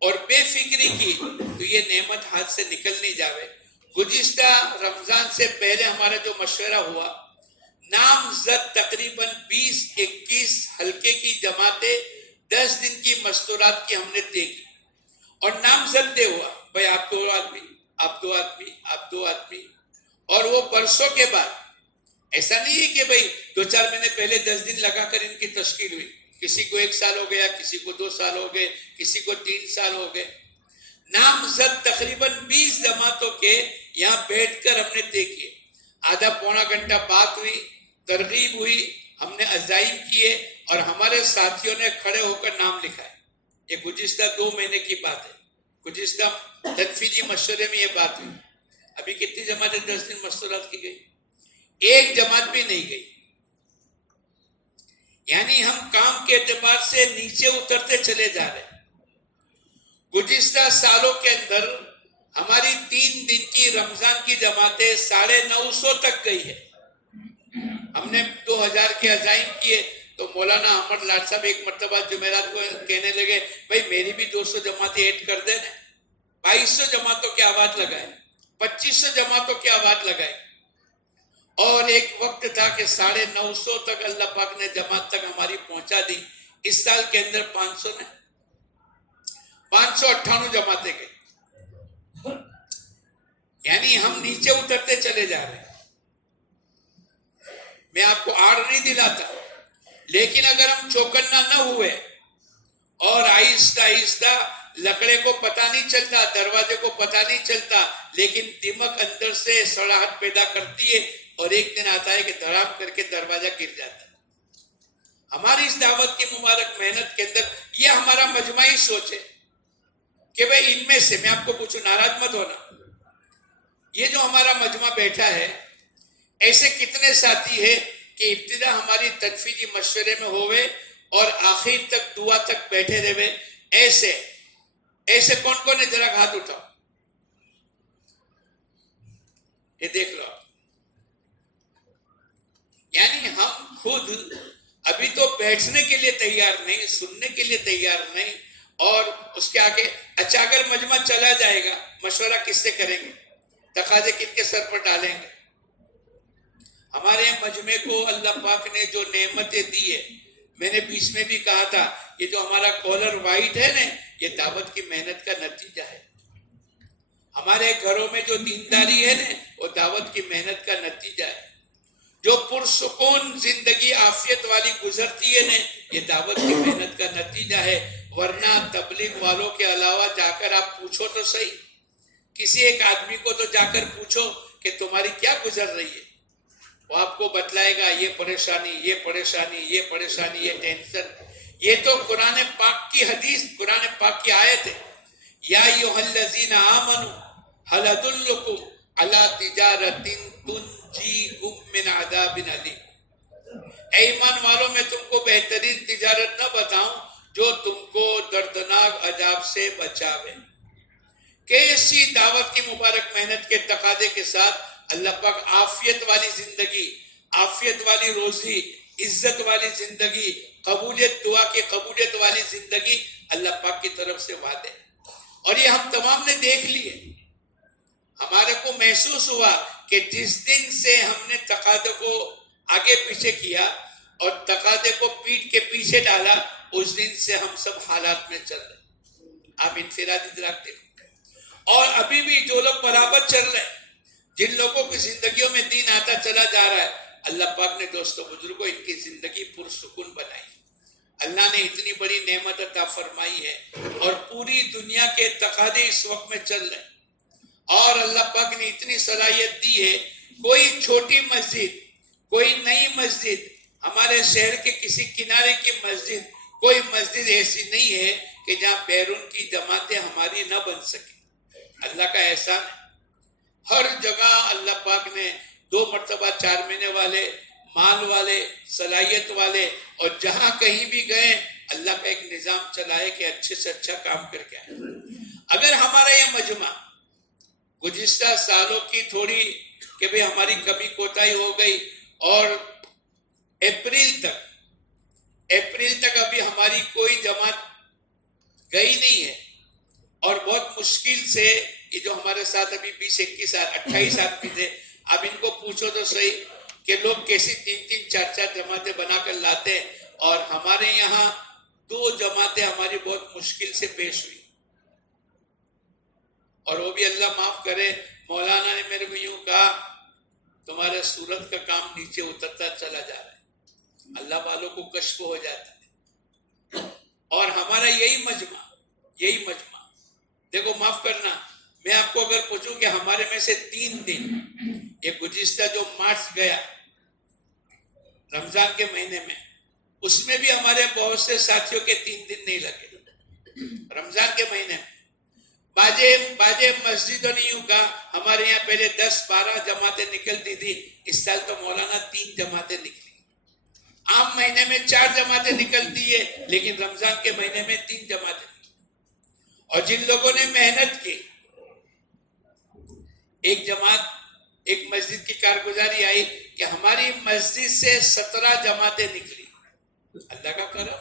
اور بے فکری کی تو یہ نعمت ہاتھ سے نکل نہیں جاوے. گزشتہ رمضان سے پہلے ہمارا جو مشورہ ہوا، نامزد تقریباً 20-21 حلقے کی جماعتیں 10 دن کی مستورات کی ہم نے طے کی، اور نامزد دے ہوا بھائی آپ 2 آدمی، آپ 2 آدمی، آپ 2 آدمی. اور وہ برسوں کے بعد، ایسا نہیں ہے کہ بھائی 2-4 مہینے پہلے 10 دن لگا کر ان کی تشکیل ہوئی. کسی کو 1 سال ہو گیا، کسی کو 2 سال ہو گئے، کسی کو 3 سال ہو گئے. نامزد تقریباً 20 جماعتوں کے یہاں بیٹھ کر ہم نے طے کیے. آدھا پونا گھنٹہ بات ہوئی، ترغیب ہوئی، ہم نے عزائم کیے، اور ہمارے ساتھیوں نے کھڑے ہو کر نام لکھا ہے. یہ گزشتہ 2 مہینے کی بات ہے. گزشتہ تنفیذی مشورے میں یہ بات ہوئی. ابھی کتنی جماعتیں 10 دن مشورات کی گئی؟ ایک جماعت بھی نہیں گئی. یعنی ہم کام کے اعتبار سے نیچے اترتے چلے جا رہے ہیں. گزشتہ سالوں کے اندر ہماری 3 دن کی رمضان کی جماعتیں 950 تک گئی ہے. ہم نے 2000 کے عزائم کیے تو مولانا احمد لاٹ صاحب ایک مرتبہ جمعرات کو کہنے لگے بھائی میری بھی 200 جماعتیں ایڈ کر دینا. 2200 جماعتوں کی آواز لگائے، 2500 جماعتوں کی آواز لگائے. اور ایک وقت تھا کہ 950 تک اللہ پاک نے جماعت تک ہماری پہنچا دی. اس سال کے اندر 598 جماعتیں گئی. یعنی ہم نیچے اترتے چلے جا رہے ہیں. میں آپ کو آڑ نہیں دلاتا، لیکن اگر ہم چوکنا نہ ہوئے اور آہستہ آہستہ، لکڑے کو پتہ نہیں چلتا، دروازے کو پتہ نہیں چلتا، لیکن دماغ اندر سے سڑاہٹ پیدا کرتی ہے، اور ایک دن آتا ہے کہ دھڑام کر کے دروازہ گر جاتا ہے. ہماری اس دعوت کی مبارک محنت کے اندر یہ ہمارا مجمعی سوچ ہے کہ بھئی ان میں سے، میں آپ کو پوچھوں، ناراض مت ہونا، یہ جو ہمارا مجمع بیٹھا ہے، ایسے کتنے ساتھی ہیں کہ ابتدا ہماری تنفیذی مشورے میں ہوئے اور آخر تک دعا تک بیٹھے رہے؟ ایسے کون کون ہے؟ ذرا ہاتھ اٹھاؤ. یہ دیکھ لو. یعنی ہم خود ابھی تو بیٹھنے کے لیے تیار نہیں، سننے کے لیے تیار نہیں، اور اس کے آگے اچھا اگر مجمع چلا جائے گا، مشورہ کس سے کریں گے؟ تقاضے کن کے سر پر ڈالیں گے؟ ہمارے مجمع کو اللہ پاک نے جو نعمتیں دی ہے، میں نے بیچ میں بھی کہا تھا، یہ جو ہمارا کالر وائٹ ہے نا، یہ دعوت کی محنت کا نتیجہ ہے. ہمارے گھروں میں جو دینداری ہے نا، وہ دعوت کی محنت کا نتیجہ ہے. جو پرسکون زندگی عافیت والی گزرتی ہے نا، یہ دعوت کی محنت کا نتیجہ ہے. ورنہ تبلیغ والوں کے علاوہ جا کر آپ پوچھو تو صحیح، کسی ایک آدمی کو تو جا کر پوچھو کہ تمہاری کیا گزر رہی ہے، وہ آپ کو بتلائے گا یہ پریشانی، یہ پریشانی، یہ پریشانی، یہ ٹینشن. یہ تو قرآن پاک کی حدیث، قرآن پاک کی آیت ہے. یا ایھا الذین آمنوا ھل ادلکم علی تجارۃ تنجیکم من عذاب علیم. اے ایمان والوں، میں تم کو بہترین تجارت نہ بتاؤں جو تم کو دردناک عذاب سے بچاوے. کیسی دعوت کی مبارک محنت کے تقاضے کے ساتھ اللہ پاک عافیت والی زندگی، عافیت والی روزی، عزت والی زندگی، قبولیت، دعا کی قبولیت والی زندگی اللہ پاک کی طرف سے وعدے. اور یہ ہم تمام نے دیکھ لیے. ہمارے کو محسوس ہوا کہ جس دن سے ہم نے تقاضے کو آگے پیچھے کیا اور تقاضے کو پیٹ کے پیچھے ڈالا، اس دن سے ہم سب حالات میں چل رہے ہیں. آپ انفرادی ادراک دیکھیں. اور ابھی بھی جو لوگ برابر چل رہے ہیں، جن لوگوں کی زندگیوں میں دین آتا چلا جا رہا ہے، اللہ پاک نے دوستوں بزرگوں ان کی زندگی پرسکون بنائی. اللہ نے اتنی بڑی نعمت عطا فرمائی ہے، اور پوری دنیا کے تقاضے اس وقت میں چل رہے ہیں. اور اللہ پاک نے اتنی صلاحیت دی ہے، کوئی چھوٹی مسجد، کوئی نئی مسجد، ہمارے شہر کے کسی کنارے کی مسجد، کوئی مسجد ایسی نہیں ہے کہ جہاں بیرون کی جماعتیں ہماری نہ بن سکیں. اللہ کا احسان ہے. ہر جگہ اللہ پاک نے 2 مرتبہ 4 مہینے والے، مال والے، صلاحیت والے، اور جہاں کہیں بھی گئے اللہ کا ایک نظام چلائے کہ اچھے سے اچھا کام کر کے آئے. اگر ہمارا یہ مجمع گزشتہ سالوں کی تھوڑی کہ بھئی ہماری کمی کوتاہی ہو گئی، اور اپریل تک ابھی ہماری کوئی جماعت گئی نہیں ہے، اور بہت مشکل سے یہ جو ہمارے ساتھ ابھی 20-21 28 آدمی تھے، اب ان کو پوچھو تو صحیح کہ لوگ کیسی 3-3 4-4 جماعتیں بنا کر لاتے ہیں، اور ہمارے یہاں 2 جماعتیں ہماری بہت مشکل سے پیش ہوئی، اور وہ بھی اللہ معاف کرے، مولانا نے میرے کو یوں کہا تمہارے صورت کا کام نیچے اترتا چلا جا رہا ہے، اللہ والوں کو کشف ہو جاتا ہے، اور ہمارا یہی مجمع دیکھو، معاف کرنا، میں آپ کو اگر پوچھوں کہ ہمارے میں سے 3 دن، یہ گزشتہ جو مارچ گیا رمضان کے مہینے میں، اس میں بھی ہمارے بہت سے ساتھیوں کے 3 دن نہیں لگے رمضان کے مہینے میں۔ باجے مسجدوں نے یوں کہا ہمارے یہاں پہلے 10-12 جماعتیں نکلتی تھی، اس سال تو مولانا 3 جماعتیں نکلی، عام مہینے میں 4 جماعتیں نکلتی ہے، لیکن رمضان کے مہینے میں 3 جماعتیں نکلی۔ اور جن لوگوں نے محنت کی، ایک مسجد کی کارگزاری آئی کہ ہماری مسجد سے 17 جماعتیں نکلی، اللہ کا کرم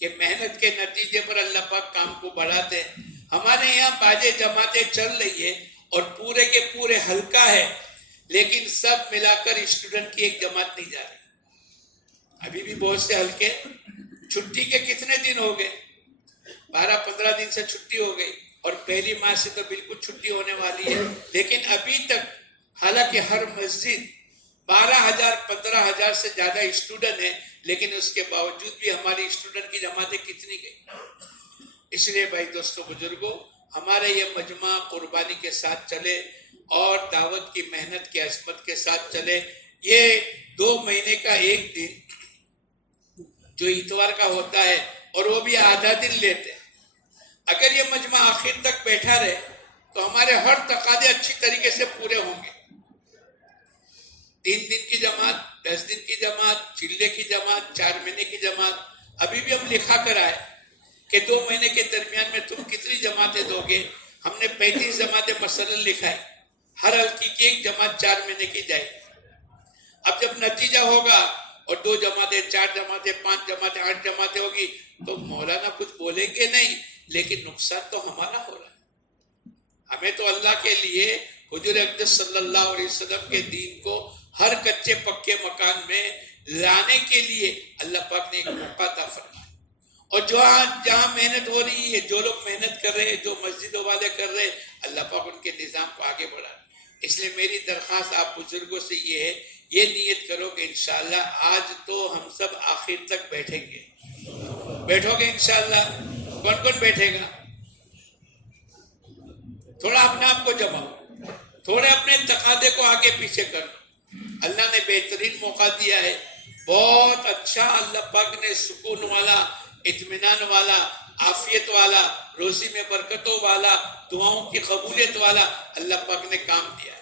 کہ محنت کے نتیجے پر اللہ پاک کام کو بڑھاتے ہیں۔ ہمارے یہاں باجے جماعتیں چل رہی ہے اور پورے کے پورے حلقہ ہے، لیکن سب ملا کر اسٹوڈنٹ کی ایک جماعت نہیں جا رہی۔ ابھی بھی بہت سے حلقے چھٹی کے کتنے دن ہو گئے، 12-15 دن سے چھٹی ہو گئی، اور پہلی ماہ سے تو بالکل چھٹی ہونے والی ہے، لیکن ابھی تک حالانکہ ہر مسجد 12,000-15,000 سے زیادہ اسٹوڈنٹ ہیں، لیکن اس کے باوجود بھی ہماری اسٹوڈنٹ کی جماعتیں کتنی گئی۔ اس لیے بھائی دوستو بزرگوں، ہمارے یہ مجمع قربانی کے ساتھ چلے اور دعوت کی محنت کی عظمت کے ساتھ چلے۔ یہ 2 مہینے کا ایک دن جو اتوار کا ہوتا ہے، اور وہ بھی آدھا دن لیتے ہیں، اگر یہ مجمع آخر تک بیٹھا رہے تو ہمارے ہر تقاضے اچھی طریقے سے پورے ہوں گے۔ 3 دن کی جماعت، 10 دن کی جماعت، چلے کی جماعت، 4 مہینے کی جماعت، ابھی بھی ہم لکھا کر آئے کہ 2 مہینے کے درمیان میں تم کتنی جماعتیں دو گے۔ ہم نے 35 جماعتیں مثلا لکھا ہے، ہر حلقے کی ایک جماعت 4 مہینے کی جائے گی۔ اب جب نتیجہ ہوگا اور 2 جماعتیں، 4 جماعتیں، 5 جماعتیں، 8 جماعتیں ہوگی تو مولانا کچھ بولیں گے نہیں، لیکن نقصان تو ہمارا ہو رہا ہے۔ ہمیں تو اللہ کے لیے حضور اقدس صلی اللہ علیہ وسلم کے دین کو ہر کچے پکے مکان میں لانے کے لیے اللہ پاک نے ایک موقع عطا فرمایا، اور جہاں محنت ہو رہی ہے، جو لوگ محنت کر رہے ہیں، جو مسجدوں والے کر رہے ہیں، اللہ پاک ان کے نظام کو آگے بڑھا۔ اس لیے میری درخواست آپ بزرگوں سے یہ ہے، یہ نیت کرو کہ انشاءاللہ آج تو ہم سب آخر تک بیٹھیں گے۔ بیٹھو گے انشاءاللہ؟ کون کون بیٹھے گا؟ تھوڑا اپنے آپ کو جماؤ، تھوڑے اپنے تقاضے کو آگے پیچھے کر لو۔ اللہ نے بہترین موقع دیا ہے، بہت اچھا، اللہ پاک نے سکون والا، اطمینان والا، عافیت والا، روزی میں برکتوں والا، دعاؤں کی قبولیت والا اللہ پاک نے کام دیا ہے۔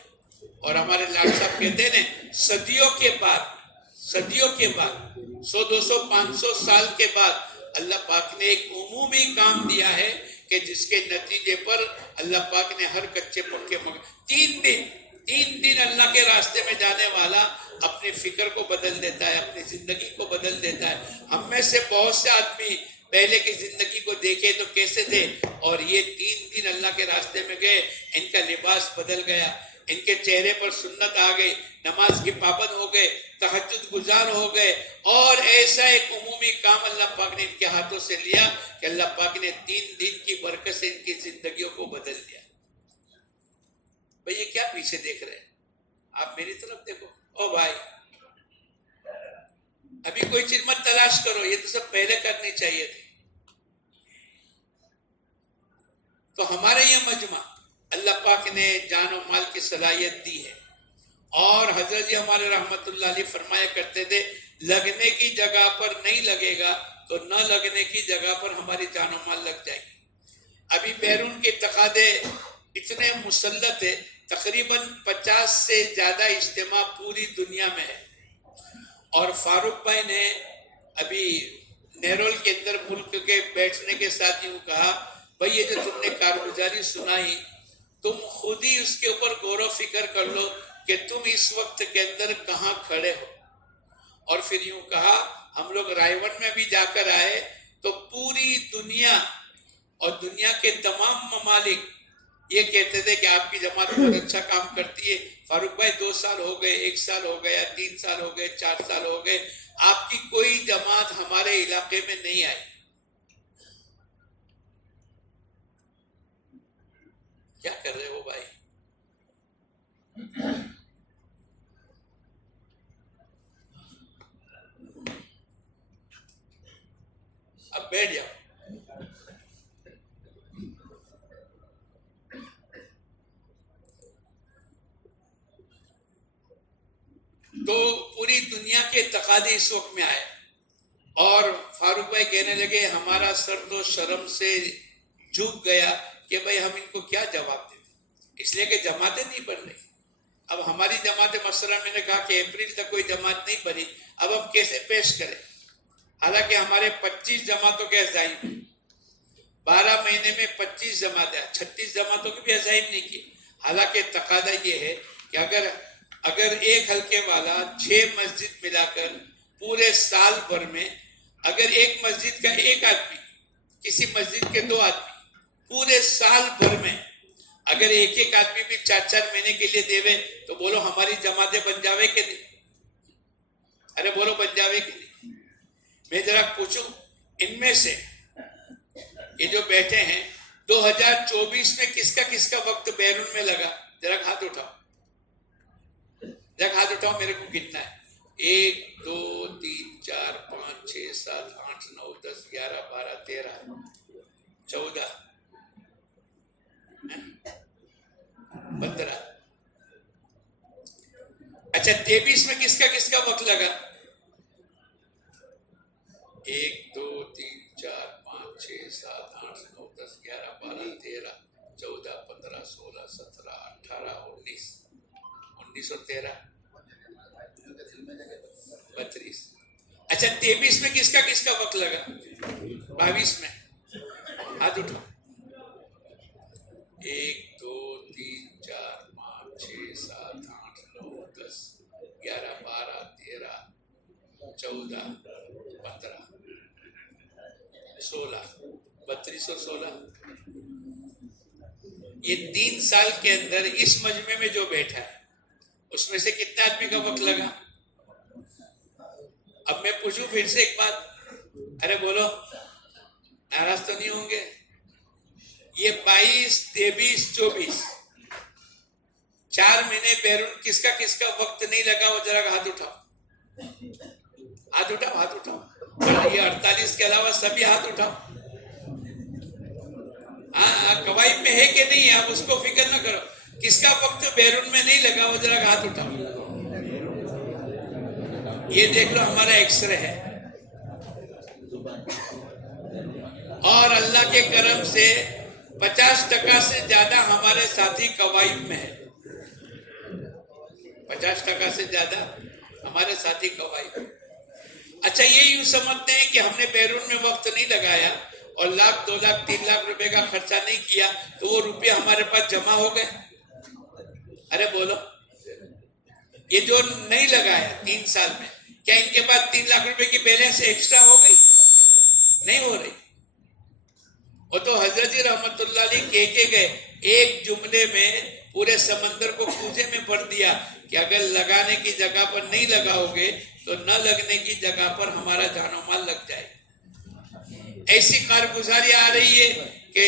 اور ہمارے لاڈ صاحب کہتے ہیں صدیوں کے بعد 100-200-500 سال کے بعد اللہ پاک نے ایک عمومی کام دیا ہے کہ جس کے نتیجے پر اللہ پاک نے ہر کچے پکے 3 دن اللہ کے راستے میں جانے والا اپنی فکر کو بدل دیتا ہے، اپنی زندگی کو بدل دیتا ہے۔ ہم میں سے بہت سے آدمی پہلے کی زندگی کو دیکھے تو کیسے تھے، اور یہ 3 دن اللہ کے راستے میں گئے، ان کا لباس بدل گیا، ان کے چہرے پر سنت آ گئی، نماز کی پابند ہو گئے، تہجد گزار ہو گئے، اور ایسا ایک عمومی کام اللہ پاک نے ان کے ہاتھوں سے لیا کہ اللہ پاک نے 3 دن کی برکت سے ان کی زندگیوں کو بدل دیا۔ بھئی یہ کیا پیچھے دیکھ رہے ہیں؟ آپ میری طرف دیکھو۔ او بھائی، ابھی کوئی چیز مت تلاش کرو، یہ تو سب پہلے کرنی چاہیے تھی۔ تو ہمارے یہ مجمع اللہ پاک نے جان و مال کی صلاحیت دی ہے، اور حضرت جی ہمارے رحمت اللہ علیہ فرمایا کرتے تھے لگنے کی جگہ پر نہیں لگے گا تو نہ لگنے کی جگہ پر ہماری جان و مال لگ جائے گی۔ ابھی بیرون کے تقاضے اتنے مسلط ہے، تقریباً 50 سے زیادہ اجتماع پوری دنیا میں ہے، اور فاروق بھائی نے ابھی نیرول کے اندر ملک کے بیٹھنے کے ساتھ یوں کہا، بھئی یہ جو تم نے کارگزاری سنائی، تم خود ہی اس کے اوپر غور و فکر کر لو کہ تم اس وقت کے اندر کہاں کھڑے ہو. اور پھر یوں کہا ہم لوگ رائے ون میں بھی جا کر آئے تو پوری دنیا اور دنیا کے تمام ممالک یہ کہتے تھے کہ آپ کی جماعت بہت اچھا کام کرتی ہے. فاروق بھائی 2 سال ہو گئے، 1 سال ہو گیا، 3 سال ہو گئے، 4 سال ہو گئے، آپ کی کوئی جماعت ہمارے علاقے میں نہیں آئی. کیا کر رہے ہو بھائی؟ اب بیٹھ جاؤ. تو پوری دنیا کے تقاضے اس وقت میں آئے اور فاروق بھائی کہنے لگے ہمارا سر تو شرم سے جھک گیا کہ بھائی ہم ان کو کیا جواب دیں، اس لیے کہ جماعتیں نہیں بن رہی. اب ہماری جماعت مثلا میں نے کہا کہ اپریل تک کوئی جماعت نہیں بنی، اب ہم کیسے پیش کریں؟ حالانکہ ہمارے 25 جماعتوں کے عزائم ہیں، 12 مہینے میں 25 جماعتیں، 36 جماعتوں کی بھی عزائم نہیں کی. حالانکہ تقاضا یہ ہے کہ اگر ایک حلقے والا 6 مسجد ملا کر پورے سال بھر میں اگر ایک مسجد کا ایک آدمی، کسی مسجد کے 2 آدمی پورے سال بھر میں اگر ایک آدمی بھی 4 مہینے کے لیے دیوے تو بولو ہماری جماعتیں بن جاوے کہ نہیں؟ ارے بولو بن جاوے کہ نہیں؟ میں ذرا پوچھوں ان میں سے یہ جو بیٹھے ہیں 2024 میں کس کا وقت بیرون میں لگا؟ ذرا ہاتھ اٹھاؤ، ہاتھ اٹھاؤ، میرے کو گننا ہے. 1 2 3 4 5 6 7 8 9 10 11 12 13 14 15. اچھا 23 میں کس کا وقت لگا؟ 1 2 3 4 5 6 7 8 9 10 11 12 13 14 15 16 17 18 19 19 اور 13 32. اچھا 23 میں کس کا وقت لگا؟ 22 میں ہاتھ اٹھاؤ. 1 2 3 4 5 6 7 8 9 10 11 12 13 14 15 16 32 اور 16. یہ 3 سال کے اندر اس مجمع میں جو بیٹھا ہے اس میں سے کتنے آدمی کا وقت لگا؟ اب میں پوچھوں پھر سے ایک بات، ارے بولو ناراض تو نہیں ہوں گے؟ یہ 22 23 24 4 مہینے بیرون کس کا وقت نہیں لگا؟ وہ ذرا ہاتھ اٹھاؤ، ہاتھ اٹھاؤ، ہاتھ اٹھاؤ. یہ 48 کے علاوہ سبھی ہاتھ اٹھاؤ. ہاں قوائم میں ہے کہ نہیں؟ آپ اس کو فکر نہ کرو. کس کا وقت بیرون میں نہیں لگا؟ وہ ذرا ہاتھ اٹھاؤ. یہ دیکھ لو ہمارا ایکس رے ہے اور اللہ کے کرم سے 50% سے زیادہ ہمارے ساتھی قوائم میں ہے. 50% سے زیادہ ہمارے ساتھی قوائم. اچھا یہ یوں سمجھتے ہیں کہ ہم نے بیرون میں وقت نہیں لگایا اور 1 لاکھ 2 لاکھ 3 لاکھ روپے کا خرچہ نہیں کیا تو وہ روپیہ ہمارے پاس جمع ہو گئے. ارے بولو یہ جو نہیں لگایا 3 سال میں، کیا ان کے پاس 3 لاکھ روپے کی بیلنس ایکسٹرا ہو گئی؟ نہیں ہو رہی. وہ تو حضرت جی رحمت اللہ علیہ کہہ کے گئے ایک جملے میں پورے سمندر کو کوزے میں بھر دیا کہ اگر لگانے کی جگہ پر نہیں لگاؤ گے تو نہ لگنے کی جگہ پر ہمارا جان و مال لگ جائے. ایسی کارگزاری آ رہی ہے کہ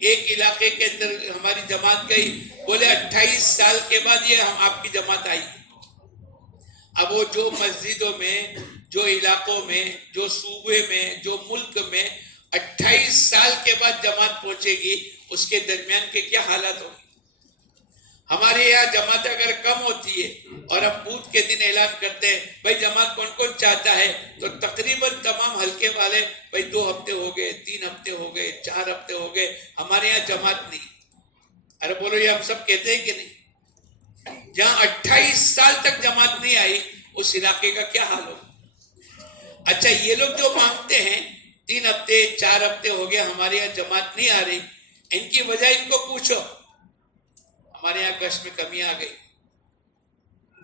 ایک علاقے کے اندر ہماری جماعت گئی، بولے 28 سال کے بعد یہ آپ کی جماعت آئی. اب وہ جو مسجدوں میں، جو علاقوں میں، جو صوبے میں، جو ملک میں 28 سال کے بعد جماعت پہنچے گی، اس کے درمیان کے کیا حالات ہوں گے. ہمارے یہاں جماعت اگر کم ہوتی ہے اور ہم بدھ کے دن اعلان کرتے ہیں بھائی جماعت کون کون چاہتا ہے، تو تقریباً تمام حلقے والے بھائی 2 ہفتے ہو گئے، 3 ہفتے ہو گئے، 4 ہفتے ہو گئے، ہمارے یہاں جماعت نہیں. ارے بولو یہ ہم سب کہتے ہیں کہ نہیں؟ جہاں 28 سال تک جماعت نہیں آئی اس علاقے کا کیا حال ہوگا. اچھا یہ لوگ جو مانگتے ہیں 3 ہفتے 4 ہفتے ہو گئے ہمارے یہاں جماعت نہیں آ رہی، ان کی وجہ ان کو پوچھو. ہمارے یہاں گشت میں کمی آ گئی،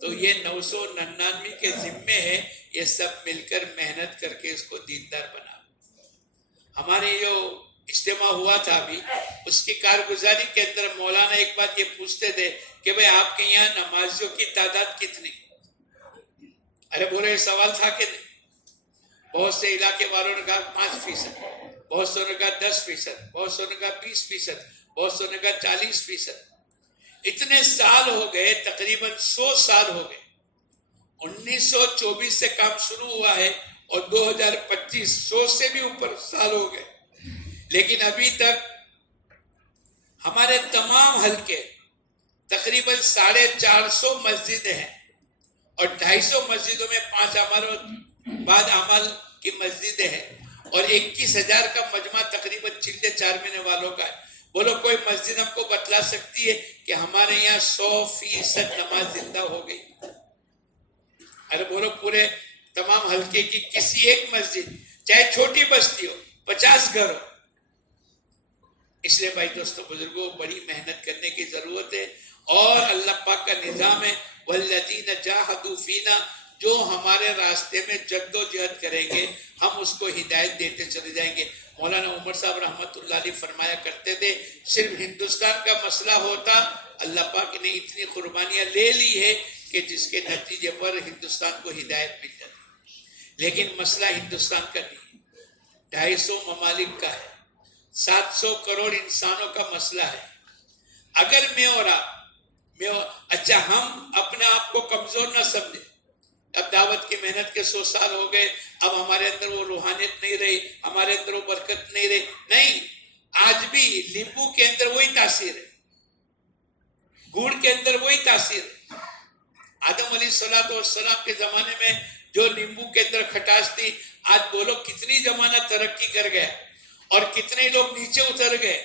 تو یہ 999 کے ذمے ہے، یہ سب مل کر محنت کر کے اس کو دیندار بنا۔ ہمارے جو اجتماع ہوا تھا ابھی، اس کی کارگزاری کے اندر مولانا ایک بات یہ پوچھتے تھے کہ بھئی آپ کے یہاں نمازیوں کی تعداد کتنی؟ ارے بولے سوال تھا کہ نہیں؟ بہت سے علاقے والوں نے کہا 5%، بہت سو نے کہا 10%، بہت سو نے کہا 20%، بہت سو نے کہا 40%۔ اتنے سال ہو گئے، تقریباً 100 سال ہو گئے۔ 1924 سے کام شروع ہوا ہے اور 2025 100 سے بھی اوپر سال ہو گئے، لیکن ابھی تک ہمارے تمام حلقے تقریباً 450 مسجدیں ہیں اور 250 مسجدوں میں 5 اعمال بعد اعمال کی مسجدیں ہیں اور 21,000 کا مجمع تقریباً چلے 4 مہینے والوں کا ہے۔ بولو کوئی مسجد ہم کو بتلا سکتی ہے کہ ہمارے یہاں 100% نماز زندہ ہو گئی؟ ارے بولو پورے تمام حلقے کی کسی ایک مسجد، چاہے چھوٹی بستی ہو، 50 گھر ہو۔ اس لیے بھائی دوستو بزرگوں، بڑی محنت کرنے کی ضرورت ہے، اور اللہ پاک کا نظام ہے وَالَّذِينَ جَاهَدُوا فِينَا، جو ہمارے راستے میں جد و جہد کریں گے ہم اس کو ہدایت دیتے چلے جائیں گے۔ مولانا عمر صاحب رحمۃ اللہ علیہ فرمایا کرتے تھے، صرف ہندوستان کا مسئلہ ہوتا، اللہ پاک نے اتنی قربانیاں لے لی ہے کہ جس کے نتیجے پر ہندوستان کو ہدایت مل جاتی، لیکن مسئلہ ہندوستان کا نہیں، 250 ممالک کا ہے، 700 کروڑ انسانوں کا مسئلہ ہے۔ اگر میں اور آپ اچھا ہم اپنے آپ کو کمزور نہ سمجھیں، اب دعوت کی محنت کے 100 سال ہو گئے، اب ہمارے اندر وہ روحانیت نہیں رہی، ہمارے اندر وہ برکت نہیں رہی، نہیں، آج بھی لیمبو کے اندر وہی تاثیر ہے، گڑ کے اندر وہی تاثیر ہے۔ آدم علیہ السلام کے زمانے میں جو لیمبو کے اندر کھٹاس تھی، آج بولو کتنی زمانہ ترقی کر گیا اور کتنے لوگ نیچے اتر گئے۔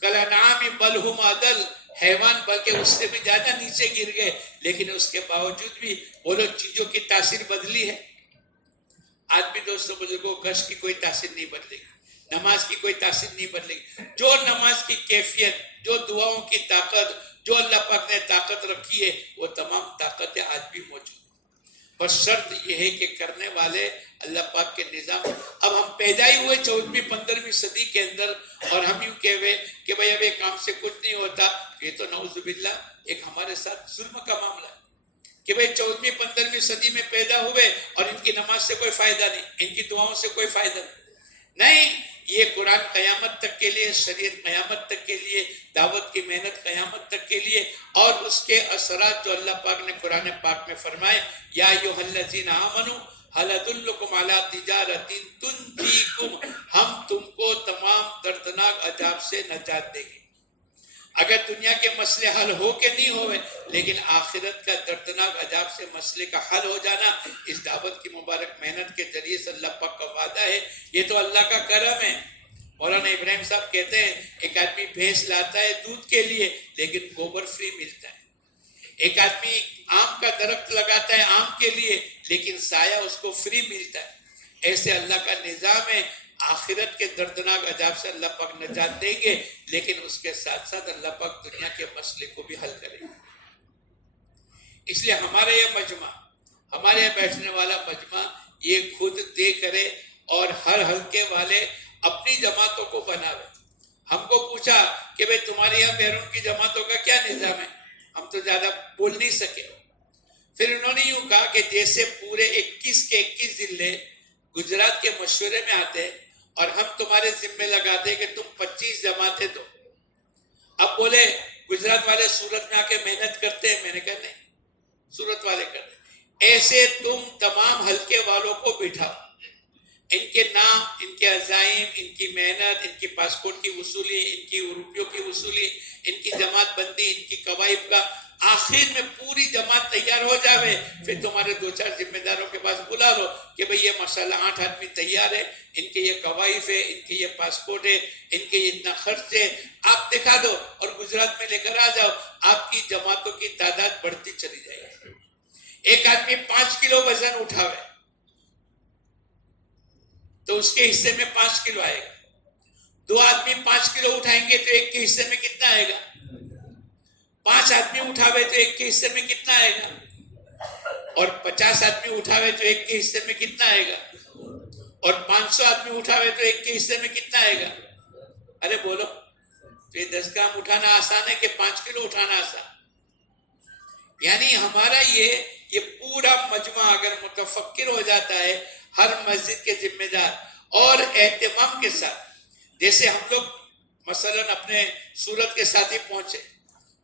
کلانعام بل ہم اضل، حیوان بلکہ اس سے بھی زیادہ نیچے گر گئے، لیکن اس کے باوجود بھی بولو چیزوں کی تاثیر بدلی ہے۔ آج بھی دوستوں بزرگوں، گشت کی کوئی تاثیر نہیں بدلے گی، نماز کی کوئی تاثیر نہیں بدلے گی۔ جو نماز کی کیفیت، جو دعاؤں کی طاقت، جو اللہ پاک نے طاقت رکھی ہے، وہ تمام طاقتیں آج بھی موجود ہیں، بس شرط یہ ہے کہ کرنے والے اللہ پاک کے نظام۔ اب ہم پیدا ہی ہوئے 14ویں 15ویں صدی کے اندر، اور ہم یوں کہے کہ بھئی اب ایک کام سے کچھ نہیں ہوتا، یہ تو نعوذ باللہ ایک ہمارے ساتھ ظلم کا معاملہ ہے کہ بھئی 14ویں 15ویں صدی میں پیدا ہوئے اور ان کی نماز سے کوئی فائدہ نہیں، ان کی دعاؤں سے کوئی فائدہ نہیں۔ یہ قرآن قیامت تک کے لیے، شریعت قیامت تک کے لیے، دعوت کی محنت قیامت تک کے لیے، اور اس کے اثرات جو اللہ پاک نے قرآن پاک میں فرمائے، یا ایھا الذین آمنوا ھل ادلکم علی تجارۃ تنجیکم، ہم تم کو تمام دردناک عذاب سے نجات دیں گے۔ اگر دنیا کے مسئلے حل ہو کے نہیں ہوئے، لیکن آخرت کا دردناک عذاب سے مسئلے کا حل ہو جانا اس دعوت کی مبارک محنت کے ذریعے سے اللہ پاک کا وعدہ ہے۔ یہ تو اللہ کا کرم ہے۔ مولانا ابراہیم صاحب کہتے ہیں ایک آدمی بھینس لاتا ہے دودھ کے لیے، لیکن گوبر فری ملتا ہے۔ ایک آدمی آم کا درخت لگاتا ہے آم کے لیے، لیکن سایہ اس کو فری ملتا ہے۔ ایسے اللہ کا نظام ہے، آخرت کے دردناک عذاب سے اللہ پاک نجات دیں گے، لیکن اس کے ساتھ ساتھ اللہ پاک دنیا کے مسئلے کو بھی حل کریں گے۔ اس لیے ہمارے یہ مجمع، ہمارے یہاں بیٹھنے والا مجمع یہ خود طے کرے اور ہر حلقے والے اپنی جماعتوں کو بناوے۔ ہم کو پوچھا کہ بھئی تمہارے یہاں بیرون کی جماعتوں کا کیا نظام ہے؟ ہم تو زیادہ بول نہیں سکے۔ پھر انہوں نے یوں کہا کہ جیسے پورے 21 کے 21 ضلع گجرات کے مشورے میں آتے اور ہم تمہارے ذمہ لگاتے کہ تم 25 جماعتیں دو۔ اب بولے گجرات والے سورت میں آ کے محنت کرتے ہیں، میں نے کہا نہیں، سورت والے کرتے ہیں۔ ایسے تم تمام حلقے والوں کو بٹھاؤ، ان کے نام، ان کے عزائم، ان کی محنت، ان کی پاسپورٹ کی وصولی، ان کی روپیوں کی وصولی، ان کی جماعت بندی، ان کی قوائف کا، آخر میں پوری جماعت تیار ہو جاوے، پھر تمہارے 2-4 ذمہ داروں کے پاس بلا لو کہ بھئی یہ ماشاءاللہ 8 آدمی تیار ہے، ان کے یہ قوائف ہے، ان کے یہ پاسپورٹ ہے، ان کے یہ اتنا خرچ ہے، آپ دکھا دو اور گجرات میں لے کر آ جاؤ، آپ کی جماعتوں کی تعداد بڑھتی چلی جائے گی۔ ایک آدمی 5 کلو وزن اٹھاوے تو اس کے حصے میں 5 کلو آئے گا۔ 2 آدمی 5 کلو اٹھائیں گے تو ایک کے حصے میں کتنا آئے گا؟ 5 آدمی اٹھاوے تو ایک کے حصے میں کتنا آئے گا؟ اور 50 آدمی اٹھاوے تو ایک کے حصے میں کتنا آئے گا؟ اور 500 آدمی اٹھاوے تو ایک کے حصے میں کتنا آئے گا؟ ارے بولو، تو یہ 10 گرام اٹھانا آسان ہے کہ 5 کلو اٹھانا آسان؟ یعنی ہمارا یہ پورا مجمع اگر متفکر ہو جاتا ہے ہر مسجد کے ذمہ دار اور اہتمام کے ساتھ، جیسے ہم لوگ مثلا اپنے سورت کے ساتھ ہی پہنچے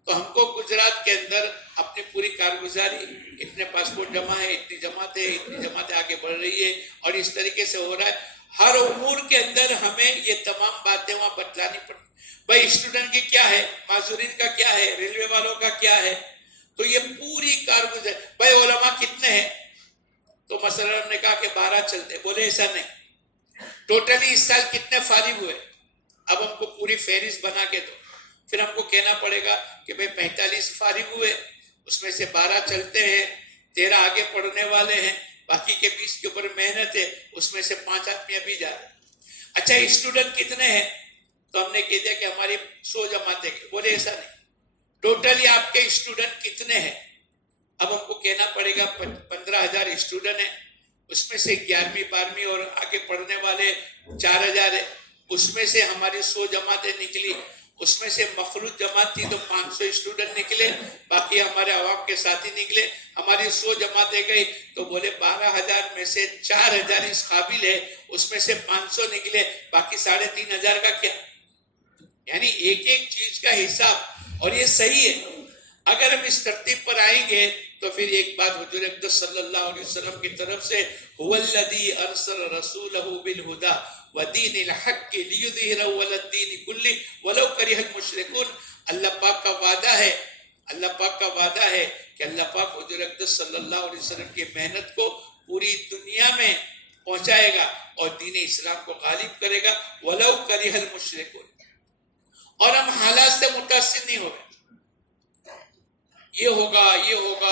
تو ہم کو گجرات کے اندر اپنی پوری کارگزاری، اتنے پاسپورٹ جمع ہے، اتنی جماعتیں آگے بڑھ رہی ہے اور اس طریقے سے ہو رہا ہے، ہر امور کے اندر ہمیں یہ تمام باتیں وہاں بتلانی پڑتی۔ بھائی اسٹوڈنٹ کی کیا ہے، معذورین کا کیا ہے، ریلوے والوں کا کیا ہے، تو یہ پوری کارگزاری۔ بھائی علماء کتنے ہیں؟ تو مثلا ہم نے کہا کہ 12 چلتے، بولے ایسا نہیں، ٹوٹلی اس سال کتنے فارغ ہوئے، اب ہم کو پوری فہرست بنا کے دو۔ پھر ہم کو کہنا پڑے گا کہ بھئی 45 فارغ ہوئے، اس میں سے 12 چلتے ہیں، 13 آگے پڑھنے والے ہیں، باقی کے 20 کے اوپر محنت ہے، اس میں سے 5 آدمی ابھی جا رہے ہیں۔ اچھا اسٹوڈنٹ کتنے ہیں؟ تو ہم نے کہہ دیا کہ ہماری 100 جماعتیں، بولے ایسا نہیں، ٹوٹلی آپ کے اسٹوڈنٹ کتنے ہیں؟ اب ہم کو کہنا پڑے گا 15,000 اسٹوڈنٹ ہیں، اس میں سے 11ویں 12ویں اور آگے پڑھنے والے 4,000 ہیں، اس میں سے ہماری 100 جماعتیں نکلی، اس میں سے مخلوط جماعت تھی تو 500 اسٹوڈنٹ نکلے، باقی ہمارے عوام کے ساتھی نکلے، ہماری 100 جماعتیں گئی تو بولے 12,000 میں سے 4,000 اس قابل ہے، اس میں سے 500 نکلے، باقی 3,500 کا کیا؟ یعنی ایک ایک چیز کا حساب، اور یہ صحیح ہے۔ اگر ہم اس ترتیب پر آئیں گے تو پھر ایک بات حضور اقدس صلی اللہ علیہ وسلم کی طرف سے هو الذی ارسل رسولہ بالہدی ودین الحق لیظہرہ علی الدین کلہ ولو کرہ المشرکون، اللہ پاک کا وعدہ ہے، اللہ پاک کا وعدہ ہے کہ اللہ پاک حضور اقدس صلی اللہ علیہ وسلم کی محنت کو پوری دنیا میں پہنچائے گا اور دین اسلام کو غالب کرے گا، ولو کرہ المشرکون۔ اور ہم حالات سے متاثر نہیں ہو رہے، یہ ہوگا،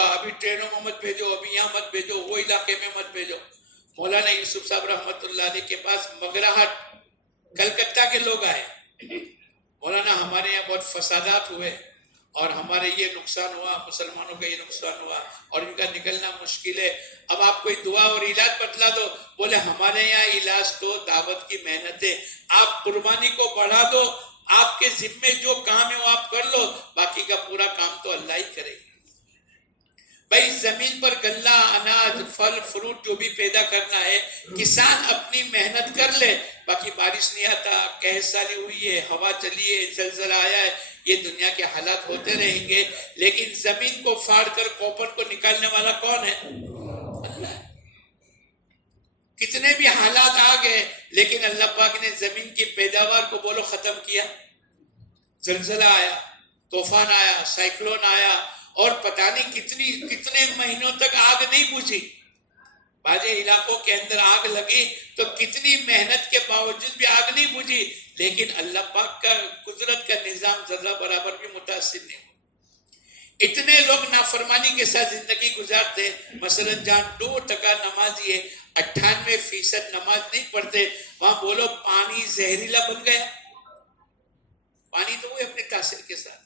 ابھی ٹرینوں میں مت بھیجو، ابھی یہاں مت بھیجو، وہ علاقے میں مت بھیجو۔ مولانا یوسف صاحب رحمت اللہ علیہ کے پاس مگراہٹ کلکتہ کے لوگ آئے، مولانا ہمارے یہاں بہت فسادات ہوئے اور ہمارے یہ نقصان ہوا، مسلمانوں کا یہ نقصان ہوا اور ان کا نکلنا مشکل ہے، اب آپ کوئی دعا اور علاج بتلا دو۔ بولے ہمارے یہاں علاج تو دعوت کی محنت ہے، آپ قربانی کو بڑھا دو، آپ کے ذمے جو کام ہے وہ آپ کر لو، باقی کا پورا کام تو اللہ ہی کرے گا۔ بھائی زمین پر غلہ، اناج، پھل، فروٹ جو بھی پیدا کرنا ہے، کسان اپنی محنت کر لے، باقی بارش نہیں آتا، قحط سالی ہوئی ہے، ہوا چلی ہے، زلزلہ آیا ہے، یہ دنیا کے حالات ہوتے رہیں گے، لیکن زمین کو پھاڑ کر کوپر کو نکالنے والا کون ہے؟ اللہ ہے۔ کتنے بھی حالات آ گئے لیکن اللہ پاک نے زمین کی پیداوار کو بولو ختم کیا، زلزلہ آیا، طوفان آیا، سائیکلون آیا اور پتہ نہیں کتنے مہینوں تک آگ نہیں بجھی، بعض علاقوں کے اندر آگ لگی تو کتنی محنت کے باوجود بھی آگ نہیں بجھی، لیکن اللہ پاک کا قدرت کا نظام ذرہ برابر بھی متاثر نہیں ہوا۔ اتنے لوگ نافرمانی کے ساتھ زندگی گزارتے، مثلا جہاں 2% نمازی ہے، 98% نماز نہیں پڑھتے، وہاں بولو پانی زہریلا بن گیا، پانی تو وہ اپنے تاثر کے ساتھ۔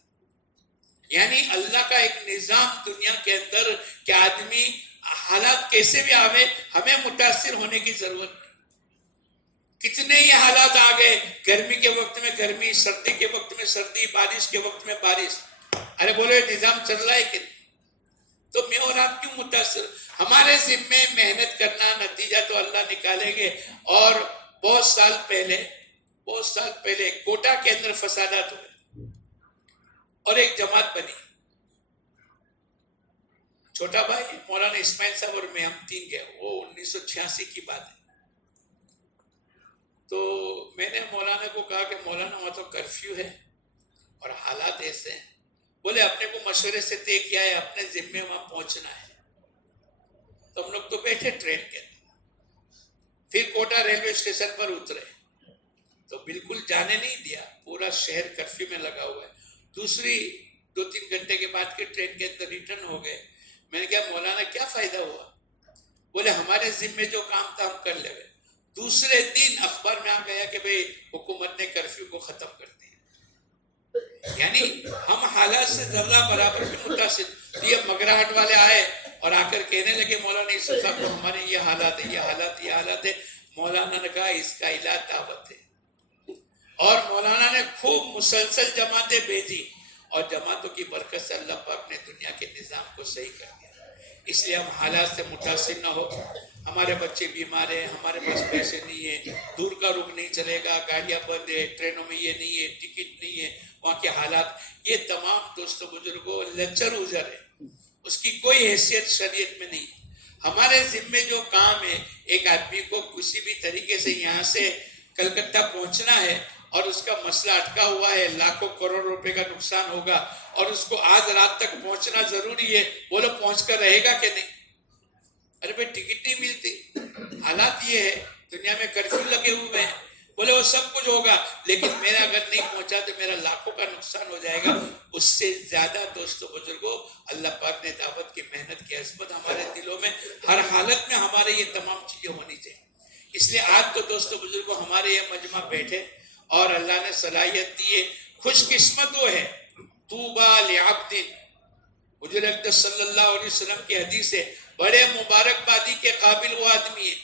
یعنی اللہ کا ایک نظام دنیا کے اندر کہ آدمی حالات کیسے بھی آوے، ہمیں متاثر ہونے کی ضرورت نہیں۔ کتنے ہی حالات آ گئے، گرمی کے وقت میں گرمی، سردی کے وقت میں سردی، بارش کے وقت میں بارش، ارے بولے نظام چل رہا ہے کہ نہیں؟ تو میں اور آپ کیوں متاثر؟ ہمارے ذمے محنت کرنا، نتیجہ تو اللہ نکالیں گے۔ اور بہت سال پہلے کوٹا کے اندر فسادات ہوئے اور ایک جماعت بنی، چھوٹا بھائی مولانا اسماعیل صاحب اور میں، ہم 3 گئے، وہ 1986 کی بات ہے۔ تو میں نے مولانا کو کہا کہ مولانا وہاں تو کرفیو ہے اور حالات ایسے ہیں، بولے اپنے کو مشورے سے طے کیا ہے، اپنے ذمے وہاں پہنچنا ہے۔ تو ہم لوگ تو بیٹھے ٹرین کے اندر، پھر کوٹا ریلوے اسٹیشن پر اترے تو بالکل جانے نہیں دیا، پورا شہر کرفیو میں لگا ہوا ہے۔ دوسری 2-3 گھنٹے کے بعد کے ٹرین کے اندر ریٹرن ہو گئے۔ میں نے کہا مولانا کیا فائدہ ہوا؟ بولے ہمارے ذمے جو کام تھا ہم کر لے گئے۔ دوسرے دن اخبار میں آ گیا کہ بھئی حکومت نے کرفیو کو ختم کر دیا۔ یعنی ہم حالات سے ذرہ برابر بھی متاثر، تو یہ مگراہٹ والے آئے اور آ کر کہنے لگے مولانا یوسف صاحب تو ہمارے یہ حالات ہے، یہ حالات ہے. مولانا نے کہا اس کا علاج دعوت ہے. اور مولانا نے خوب مسلسل جماعتیں بھیجی اور جماعتوں کی برکت سے اللہ پاک نے دنیا کے نظام کو صحیح کر دیا. اس لیے ہم حالات سے متاثر نہ ہو. ہمارے بچے بیمار ہیں، ہمارے پاس پیسے نہیں ہیں، دور کا رخ نہیں چلے گا، گاڑیاں بند ہے، ٹرینوں میں یہ نہیں ہے، ٹکٹ نہیں ہے، وہاں کے حالات، یہ تمام دوستوں بزرگوں لچر ازر ہے، اس کی کوئی حیثیت شریعت میں نہیں ہے. ہمارے ذمے جو کام ہے، ایک آدمی کو کسی بھی طریقے سے یہاں سے کلکتہ پہنچنا ہے اور اس کا مسئلہ اٹکا ہوا ہے، لاکھوں کروڑ روپے کا نقصان ہوگا اور اس کو آج رات تک پہنچنا ضروری ہے، بولو پہنچ کر رہے گا کہ نہیں؟ ارے بھائی ٹکٹ نہیں ملتی، حالات یہ ہے، دنیا میں کرفیو لگے ہوئے ہیں، بولے وہ سب کچھ ہوگا لیکن میرا اگر نہیں پہنچا تو میرا لاکھوں کا نقصان ہو جائے گا. اس سے زیادہ دوستوں بزرگوں اللہ پاک نے دعوت کی محنت کی عظمت ہمارے دلوں میں ہر حالت میں ہمارے یہ تمام چیزیں ہونی چاہیے. اس لیے آج تو دوستوں بزرگوں ہمارے یہ مجمع بیٹھے اور اللہ نے صلاحیت دی ہے. خوش قسمت وہ ہے، طوبیٰ لعبد، حضور اقدس صلی اللہ علیہ وسلم کی حدیث ہے، بڑے مبارکبادی کے قابل وہ آدمی ہے.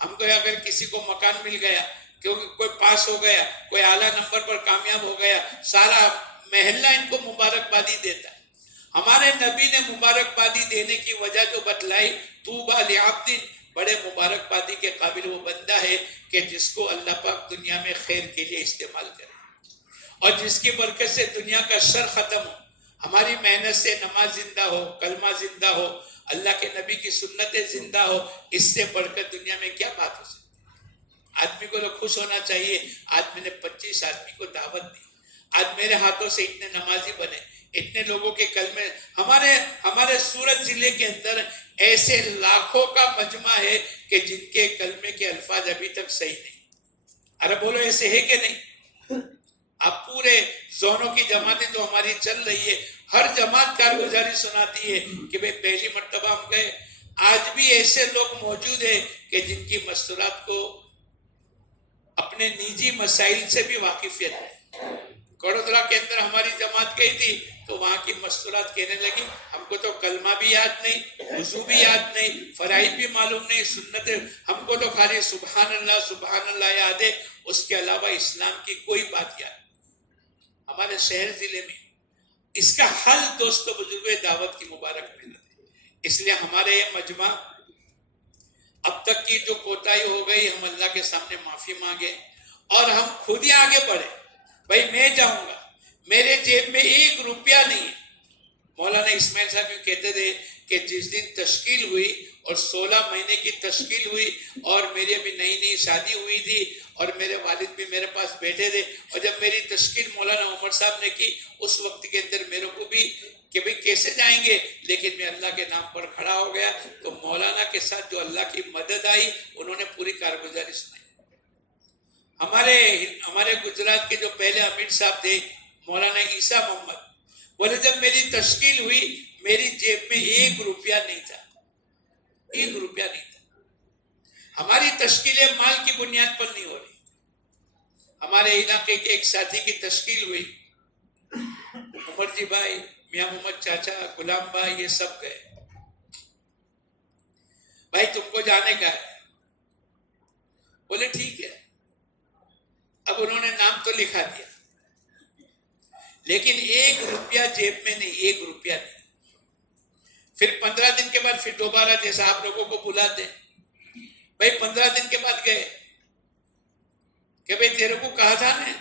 ہم کو اگر کسی کو مکان مل گیا، کیونکہ کوئی پاس ہو گیا، کوئی اعلیٰ نمبر پر کامیاب ہو گیا، سارا محلہ ان کو مبارکبادی دیتا ہے. ہمارے نبی نے مبارکبادی دینے کی وجہ جو بتلائی، طوبیٰ لعبد، بڑے مبارکبادی کے قابل وہ بندہ ہے کہ جس کو اللہ پاک دنیا میں خیر کے لیے استعمال کرے اور جس کی برکت سے دنیا کا شر ختم ہو. ہماری محنت سے نماز زندہ ہو، کلمہ زندہ ہو، اللہ کے نبی کی سنتیں زندہ ہو، اس سے بڑھ کر دنیا میں کیا بات ہو سکتی ہے؟ آدمی کو تو خوش ہونا چاہیے. آج میں نے 25 آدمی کو دعوت دی، آج میرے ہاتھوں سے اتنے نمازی بنے، اتنے لوگوں کے کلمے. ہمارے سورت ضلع کے اندر ایسے لاکھوں کا مجمع ہے کہ جن کے کلمے کے الفاظ ابھی تک صحیح نہیں. ارے بولو ایسے ہے کہ نہیں؟ اب پورے زونوں کی جماعتیں تو ہماری چل رہی ہے، ہر جماعت کارگزاری سناتی ہے کہ بھئی پہلی مرتبہ ہم گئے. آج بھی ایسے لوگ موجود ہیں کہ جن کی مستورات کو اپنے نجی مسائل سے بھی واقفیت ہے. کڑودرا کے اندر ہماری جماعت گئی تھی تو وہاں کی مستورات کہنے لگی ہم کو تو کلمہ بھی یاد نہیں، وضو بھی یاد نہیں، فرائض بھی معلوم نہیں، سنت، ہم کو تو خالی سبحان اللہ یاد ہے، اس کے علاوہ اسلام کی کوئی بات یاد. ہمارے شہر ضلع میں اس کا حل دوستوں بزرگوں دعوت کی مبارک محنت ہے. اس لیے ہمارے یہ مجمع اب تک کی جو کوتاہی ہو گئی، ہم اللہ کے سامنے معافی مانگے اور ہم خود ہی آگے بڑھے. بھائی میں جاؤں گا، میرے جیب میں 1 روپیہ نہیں ہے. مولانا اسماعیل صاحب یوں کہتے تھے کہ جس دن تشکیل ہوئی اور 16 مہینے کی تشکیل ہوئی اور میری ابھی نئی شادی ہوئی تھی اور میرے والد بھی میرے پاس بیٹھے تھے، اور جب میری تشکیل مولانا عمر صاحب نے کی، اس وقت کے اندر میرے کو بھی کہ بھئی کیسے جائیں گے، لیکن میں اللہ کے نام پر کھڑا ہو گیا. تو مولانا کے ساتھ جو اللہ کی مدد آئی، انہوں نے پوری کارگزاری سنائی. ہمارے گجرات کے جو پہلے امیر صاحب تھے مولانا عیسیٰ محمد، بولے جب میری تشکیل ہوئی میری جیب میں 1 روپیہ نہیں تھا، 1 روپیہ نہیں تھا. ہماری تشکیلیں مال کی بنیاد پر نہیں ہو رہی. ہمارے علاقے کے ایک ساتھی کی تشکیل ہوئی، عمر جی بھائی، میاں محمد چاچا، غلام بھائی، یہ سب گئے. بھائی تم کو جانے کا ہے، بولے ٹھیک ہے. اب انہوں نے نام تو لکھا دیا لیکن 1 روپیہ جیب میں نہیں، 1 روپیہ نہیں. پھر 15 دن کے بعد پھر دوبارہ جیسا آپ لوگوں کو بلاتے، بھائی 15 دن کے بعد گئے کہ بھائی تیرے کو کہا تھا نا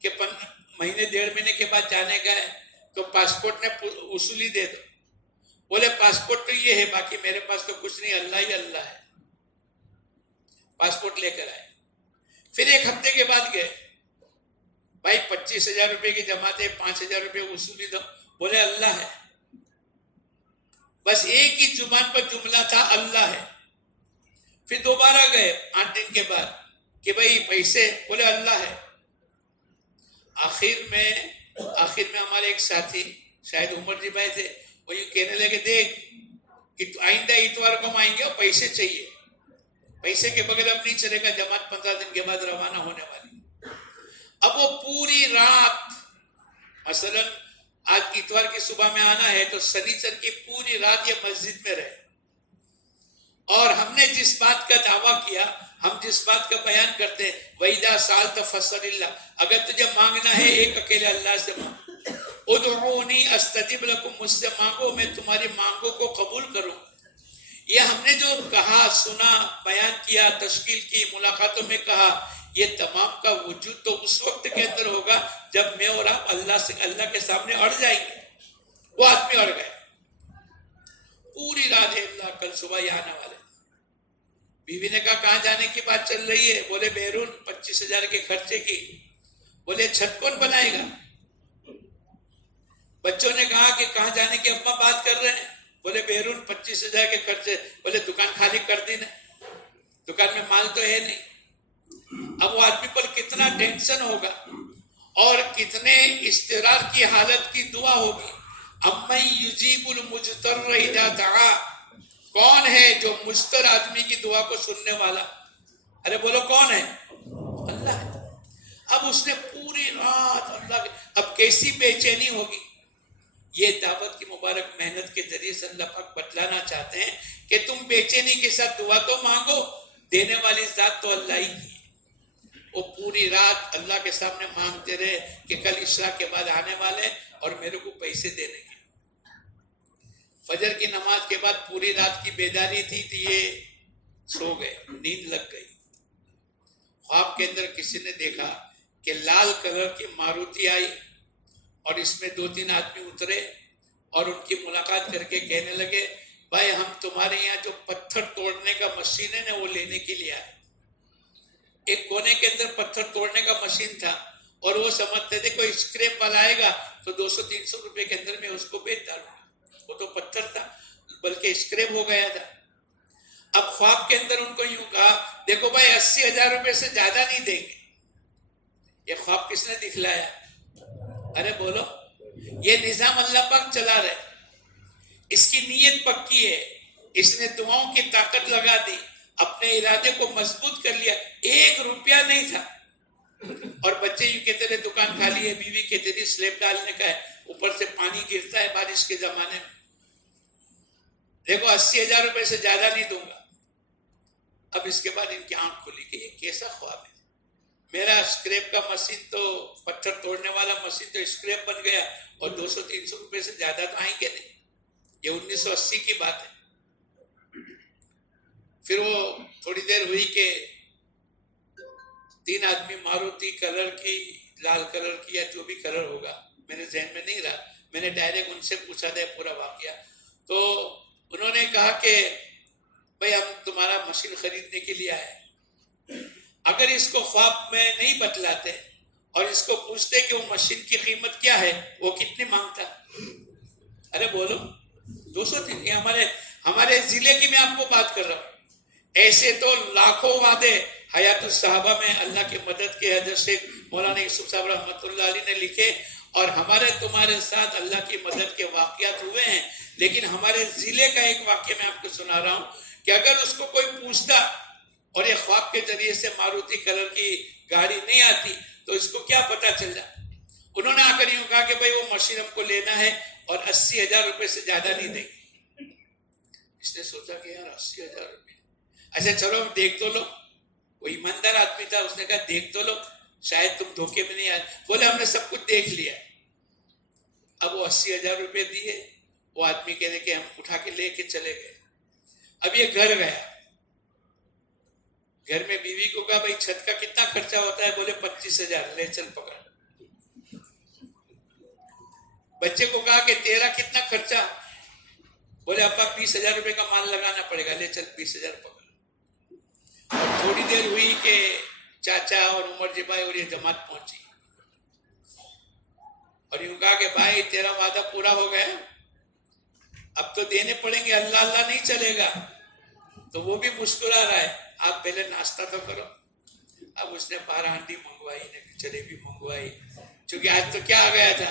کہ مہینے 1.5 مہینے کے بعد جانے کا ہے تو پاسپورٹ نے وصولی دے دو. بولے پاسپورٹ تو یہ ہے، باقی میرے پاس تو کچھ نہیں، اللہ ہی اللہ ہے. پاسپورٹ لے کر آئے. پھر 1 ہفتے کے بعد گئے، بھائی 25,000 روپے کی جماعت ہے، 5,000 روپے وصولی دو. بولے اللہ ہے. بس ایک ہی زبان پر جملہ تھا، اللہ ہے. پھر دوبارہ گئے 8 دن کے بعد کہ بھائی پیسے، بولے اللہ ہے. آخر میں ہمارے ایک ساتھی شاید عمر جی بھائی تھے، وہ یہ کہنے لگے دیکھ آئندہ اتوار کو ہم آئیں گے اور پیسے چاہیے، پیسے کے بغیر اب نہیں چلے گا، جماعت 15 دن کے بعد روانہ ہونے والی. اب وہ پوری رات مثلا آج اتوار کی صبح میں آنا ہے تو سنیچر کی پوری رات یہ مسجد میں رہے، اور ہم نے جس بات کا دعویٰ کیا، ہم جس بات کا بیان کرتے ہیں، وَإِذَا سَأَلْتَ فَاسْأَلِ اللَّهَ، اگر تجھے مانگنا ہے ایک اکیلے اللہ سے مانگ، ادعونی استجب لکم، مجھ سے مانگو میں تمہاری مانگوں کو قبول کروں۔ یہ ہم نے جو کہا، سنا، بیان کیا، تشکیل کی، ملاقاتوں میں کہا، یہ تمام کا وجود تو اس وقت کے اندر ہوگا جب میں اور آپ اللہ کے سامنے اڑ جائیں گے۔ وہ آدمی اڑ گئے، پوری رات ہے اللہ کل صبح ہی آنے والے۔ بیوی نے کہا کہاں جانے کی بات چل رہی ہے؟ بولے بیرون 25,000 کے خرچے کی۔ بولے چھت کون بنائے گا؟ بچوں نے کہا کہ کہاں جانے کی ابا بات کر رہے ہیں؟ بولے بیرون 25,000 کے خرچے۔ بولے دکان خالی کر دی نا، دکان میں مال تو ہے نہیں۔ اب وہ آدمی پر کتنا ٹینشن ہوگا اور کتنے اضطرار کی حالت کی دعا ہوگی۔ اَمَّن یُجِیبُ الْمُجْتَرَّ اِذَا دَعَا، کون ہے جو مضطر آدمی کی دعا کو سننے والا؟ ارے بولو کون ہے؟ اللہ ہے۔ اب اس نے پوری رات اللہ کے، اب کیسی بے چینی ہوگی؟ یہ دعوت کی مبارک محنت کے ذریعے سے اللہ پاک بتلانا چاہتے ہیں کہ تم بے چینی کے ساتھ دعا تو مانگو، دینے والی ذات تو اللہ ہی کی ہے۔ وہ پوری رات اللہ کے سامنے مانگتے رہے کہ کل عشاء کے بعد آنے والے اور میرے کو پیسے دینے کے۔ فجر کی نماز کے بعد پوری رات کی بیداری تھی تو یہ سو گئے، نیند لگ گئی۔ خواب کے اندر کسی نے دیکھا کہ لال کلر کی ماروتی آئی اور اس میں 2-3 آدمی اترے اور ان کی ملاقات کر کے کہنے لگے بھائی ہم تمہارے یہاں جو پتھر توڑنے کا مشین ہے نا وہ لینے کے لیے آئے۔ ایک کونے کے اندر پتھر توڑنے کا مشین تھا اور وہ سمجھتے تھے کوئی اسکریپ والا آئے گا تو 200-300 روپے کے اندر میں اس کو بیچ ڈالوں گا۔ وہ تو پتھر تھا بلکہ اسکریپ ہو گیا تھا۔ اب خواب کے اندر ان کو یوں کہا دیکھو بھائی 80,000 روپے سے زیادہ نہیں دیں گے۔ یہ خواب کس نے دکھلایا؟ ارے بولو، یہ نظام اللہ پاک چلا رہے، اس کی نیت پکی ہے، اس نے دعاؤں کی طاقت لگا دی، اپنے ارادے کو مضبوط کر لیا، 1 روپیہ نہیں تھا۔ اور بچے یوں کہتے رہے دکان خالی ہے، بیوی کہتے تھی سلیب ڈالنے کا ہے، اوپر سے پانی گرتا ہے بارش کے زمانے میں، دیکھو 80,000 روپے سے زیادہ نہیں دوں گا۔ اب اس کے بعد ان کی آنکھ کھلی کہ یہ کیسا خواب ہے؟ میرا اسکریپ کا مشین تو، پتھر توڑنے والا مشین تو اسکریپ بن گیا اور 200-300 روپے سے زیادہ تو آئیں گے نہیں۔ یہ 1980 کی بات ہے۔ پھر وہ تھوڑی دیر ہوئی کہ 3 آدمی ماروتی کلر کی، لال کلر کی یا جو بھی کلر ہوگا میرے ذہن میں نہیں رہا، میں نے ڈائریکٹ ان سے پوچھا تھا پورا واقعہ، تو انہوں نے کہا کہ بھئی ہم تمہارا مشین خریدنے کے لیے آئے۔ اگر اس کو خواب میں نہیں بتلاتے اور اس کو پوچھتے کہ وہ مشین کی قیمت کیا ہے، وہ کتنی مانگتا؟ ارے بولو 200 یہ ہمارے ضلع کی میں آپ کو بات کر رہا ہوں۔ ایسے تو لاکھوں وعدے حیات الصحابہ میں اللہ کی مدد کے حضرت شیخ مولانا یوسف صاحب رحمۃ اللہ علیہ نے لکھے، اور ہمارے تمہارے ساتھ اللہ کی مدد کے واقعات ہوئے ہیں۔ لیکن ہمارے ضلع کا ایک واقعہ میں آپ کو سنا رہا ہوں کہ اگر اس کو کوئی پوچھتا اور یہ خواب کے ذریعے سے ماروتی کلر کی گاڑی نہیں آتی تو اس کو کیا پتا چل جائے؟ انہوں نے آ کر یوں کہا کہ بھئی وہ مشین ہم کو لینا ہے اور 80,000 روپے سے زیادہ نہیں دیں گے۔ اس نے سوچا کہ یار 80,000 روپے، اچھا چلو دیکھ تو لو۔ وہ ایماندار آدمی تھا، اس نے کہا دیکھ تو لو، شاید تم دھوکے میں نہیں آئے۔ بولے ہم نے سب کچھ دیکھ لیا۔ اب وہ 80,000 روپے دیے، وہ آدمی کہنے کہ ہم اٹھا کے لے کے چلے گئے۔ اب یہ گھر گیا، گھر میں بیوی کو کہا بھائی چھت کا کتنا خرچہ ہوتا ہے؟ بولے 25,000، لے چل پکڑ۔ بچے کو کہا کہ تیرا کتنا خرچہ؟ بولے ابا 20,000 روپے کا مال لگانا پڑے گا، لے چل 20,000 پکڑ۔ اور تھوڑی دیر ہوئی کہ چاچا اور عمر جی بھائی اور یہ جماعت پہنچی اور یوں کہا کہ بھائی تیرا وعدہ پورا ہو گیا، اب تو دینے پڑیں گے، اللہ اللہ نہیں چلے گا۔ تو وہ بھی مسکرا رہا ہے، آپ پہلے ناشتہ تو کرو۔ اب اس نے 12 ہانڈی منگوائی، جلیبی منگوائی، چونکہ آج تو کیا آ گیا تھا؟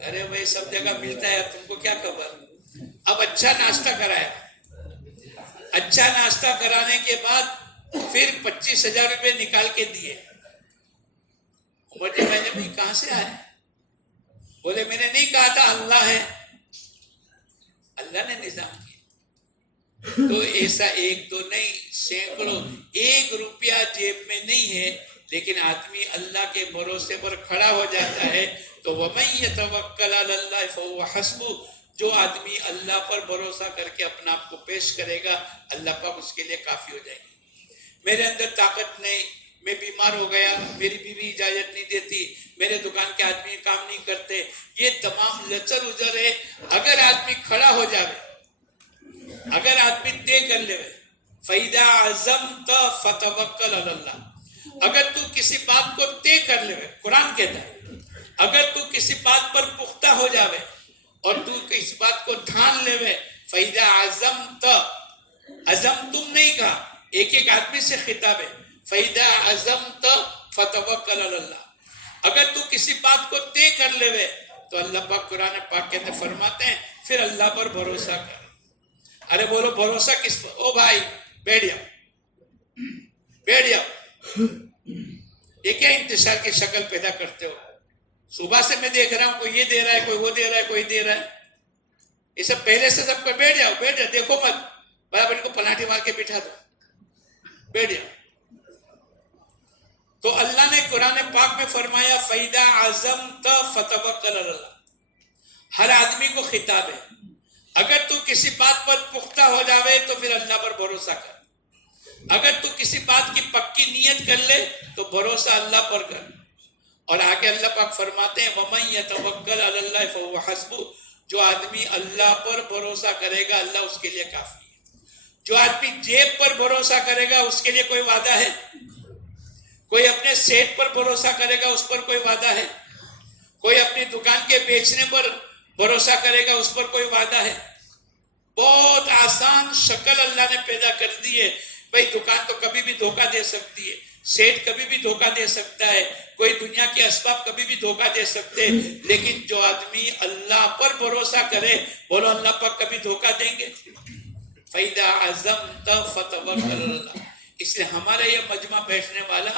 ارے بھائی سب جگہ ملتا ہے، تم کو کیا خبر؟ اب اچھا ناشتہ کرایا، اچھا ناشتہ کرانے کے بعد پھر 25,000 روپے نکال کے دیے۔ عمر جی میں نے بھائی کہاں سے آئے؟ بولے میں نے نہیں کہا تھا اللہ ہے، اللہ نے نظام کیا. تو ایسا ایک دو نہیں، سینکڑوں. 1 روپیہ جیب میں نہیں ہے لیکن آدمی اللہ کے بھروسے پر کھڑا ہو جاتا ہے. تو وَمَن يَتَوَكَّلْ عَلَى اللَّهِ فَهُوَ حَسْبُهُ، جو آدمی اللہ پر بھروسہ کر کے اپنا آپ کو پیش کرے گا اللہ پاک اس کے لیے کافی ہو جائے گی. میرے اندر طاقت نہیں، میں بیمار ہو گیا، میری بیوی اجازت نہیں دیتی، میرے دکان کے آدمی کام نہیں کرتے، یہ تمام لچر اجر ہے. اگر آدمی کھڑا ہو جاوے، اگر آدمی طے کر لے، فَإِذَا عَزَمْتَ فَتَوَكَّلْ عَلَى اللَّهِ، اگر تو کسی بات کو طے کر لے، قرآن کہتا ہے اگر تو کسی بات پر پختہ ہو جاوے اور تو اس بات کو دھان لے، فَإِذَا عَزَمْتَ، عزم تم نہیں کہا، ایک ایک آدمی سے خطاب ہے. فَإِذَا عَزَمْتَ فَتَوَكَّلْ عَلَى اللَّهِ، اگر تو کسی بات کو طے کر لے تو اللہ پاک قرآن پاک کے اندر فرماتے ہیں پھر اللہ پر بھروسہ کر. ارے بولو بھروسہ کس پر؟ او بھائی بیٹھ جاؤ، بیٹھ جاؤ. یہ کیا انتشار کی شکل پیدا کرتے ہو؟ صبح سے میں دیکھ رہا ہوں کوئی یہ دے رہا ہے، کوئی وہ دے رہا ہے، کوئی دے رہا ہے. یہ سب پہلے سے سب کو بیٹھ جاؤ، بیٹھ جاؤ، دیکھو مت، برابر ان کو پلاٹی مار کے بٹھا دو، بیٹھ جاؤ. تو اللہ نے قرآن پاک میں فرمایا فَإِذَا عَزَمْتَ فَتَوَكَّلْ عَلَى اللَّهِ، ہر آدمی کو خطاب ہے. اگر تو کسی بات پر پختہ ہو جاوے تو پھر اللہ پر بھروسہ کر. اگر تو کسی بات کی پکی نیت کر لے تو بھروسہ اللہ پر کر. اور آگے اللہ پاک فرماتے ہیں وَمَن يَتَوَكَّلْ عَلَى اللَّهِ فَهُوَ حَسْبُهُ، جو آدمی اللہ پر بھروسہ کرے گا اللہ اس کے لیے کافی ہے. جو آدمی جیب پر بھروسہ کرے گا اس کے لیے کوئی وعدہ ہے؟ کوئی اپنے سیٹ پر بھروسہ کرے گا اس پر کوئی وعدہ ہے؟ کوئی اپنی دکان کے بیچنے پر بھروسہ کرے گا اس پر کوئی وعدہ ہے؟ بہت آسان شکل اللہ نے پیدا کر دی ہے. بھئی دکان تو کبھی بھی دھوکہ دے سکتی ہے، سیٹ کبھی بھی دھوکہ دے سکتا ہے، کوئی دنیا کے اسباب کبھی بھی دھوکہ دے سکتے، لیکن جو آدمی اللہ پر بھروسہ کرے، بولو اللہ پر کبھی دھوکہ دیں گے؟ فَإِذَا عَزَمْتَ فَتَوَكَّلْ عَلَى اللَّهِ. اس لیے ہمارا یہ مجمع بیٹھنے والا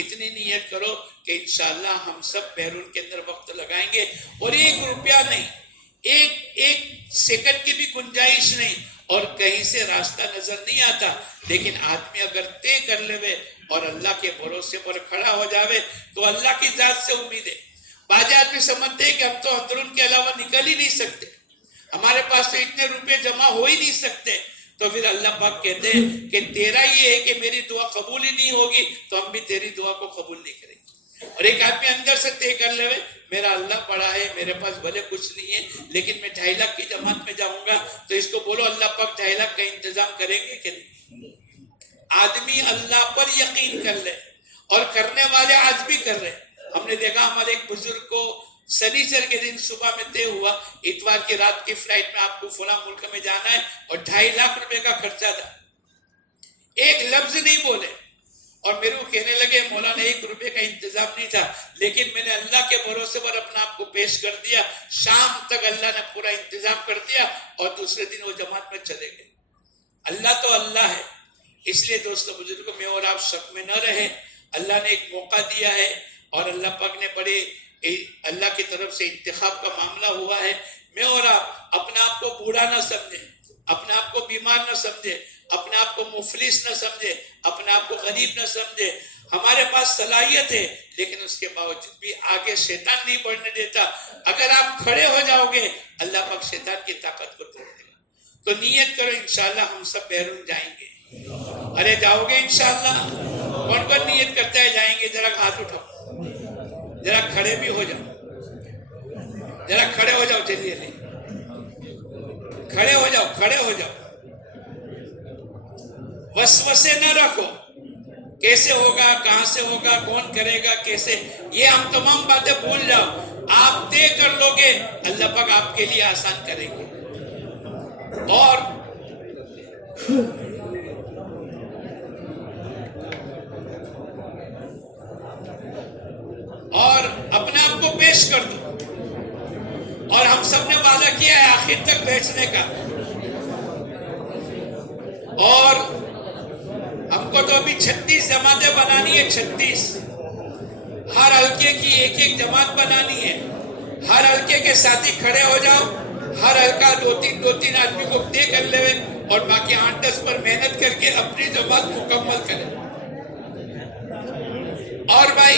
اتنی نیت کرو کہ انشاءاللہ ہم سب بیرون کے اندر وقت لگائیں گے، اور 1 روپیہ نہیں، ایک سیکنڈ کی بھی گنجائش نہیں، اور کہیں سے راستہ نظر نہیں آتا، لیکن آدمی اگر طے کر لے اور اللہ کے بھروسے پر کھڑا ہو جاوے تو اللہ کی ذات سے امید ہے. بعض آدمی سمجھتے ہیں کہ ہم تو اندرون کے علاوہ نکل ہی نہیں سکتے، ہمارے پاس تو اتنے روپے جمع ہو ہی نہیں سکتے. تو پھر اللہ پاک کہتے ہیں کہ تیرا یہ ہے کہ میری دعا قبول ہی نہیں ہوگی تو ہم بھی تیری دعا کو قبول نہیں کریں گے. اور ایک آدمی اندر سے طے کر لے میرا اللہ بڑا ہے، میرے پاس بھلے کچھ نہیں ہے لیکن میں 2.5 لاکھ کی جماعت میں جاؤں گا، تو اس کو بولو اللہ پاک 2.5 لاکھ کا انتظام کریں گے کہ نہیں؟ آدمی اللہ پر یقین کر لے، اور کرنے والے آج بھی کر رہے. ہم نے دیکھا ہمارے ایک بزرگ کو سنیچر کے دن صبح میں طے ہوا، اتوار کی رات کی فلائٹ میں آپ کو فلاں ملک میں جانا ہے، اور 2.5 لاکھ روپے کا خرچہ تھا. ایک لفظ نہیں بولے، اور میرے کو کہنے لگے مولانا 1 روپے کا انتظام نہیں تھا، لیکن میں نے اللہ کے بھروسے پر اپنا آپ کو پیش کر دیا. شام تک اللہ نے پورا انتظام کر دیا اور دوسرے دن وہ جماعت میں چلے گئے. اللہ تو اللہ ہے. اس لیے دوستو بزرگوں، میں اور آپ شک میں نہ رہے. اللہ نے ایک موقع دیا ہے اور اللہ پاک نے بڑے اللہ کی طرف سے انتخاب کا معاملہ ہوا ہے. میں اور آپ اپنے آپ کو بوڑھا نہ سمجھیں، اپنے آپ کو بیمار نہ سمجھیں، اپنے آپ کو مفلس نہ سمجھے، اپنے آپ کو غریب نہ سمجھے. ہمارے پاس صلاحیت ہے لیکن اس کے باوجود بھی آگے شیطان نہیں بڑھنے دیتا. اگر آپ کھڑے ہو جاؤ گے اللہ پاک شیطان کی طاقت کو توڑ دے گا. تو نیت کرو انشاءاللہ ہم سب بیرون جائیں گے. ارے جاؤ گے انشاءاللہ؟ کون کون نیت کرتا ہے جائیں گے؟ ذرا ہاتھ اٹھاؤ، ذرا کھڑے بھی ہو جاؤ، ذرا کھڑے ہو جاؤ، چلیے کھڑے ہو جاؤ، کھڑے ہو جاؤ. وسوسے نہ رکھو، کیسے ہوگا، کہاں سے ہوگا، کون کرے گا، کیسے، یہ ہم تمام باتیں بھول جاؤ. آپ طے کر لو گے اللہ پاک آپ کے لیے آسان کریں گے. اور اپنے آپ کو پیش کر دو. اور ہم سب نے وعدہ کیا ہے آخر تک بیٹھنے کا، اور ہم کو تو ابھی 36 جماعتیں بنانی ہے. 36 ہر حلقے کی ایک جماعت بنانی ہے. ہر حلقے کے ساتھی کھڑے ہو جاؤ, ہر حلقہ دو تین آدمی کو طے کر لے اور باقی 8-10 پر محنت کر کے اپنی زبان مکمل کریں. اور بھائی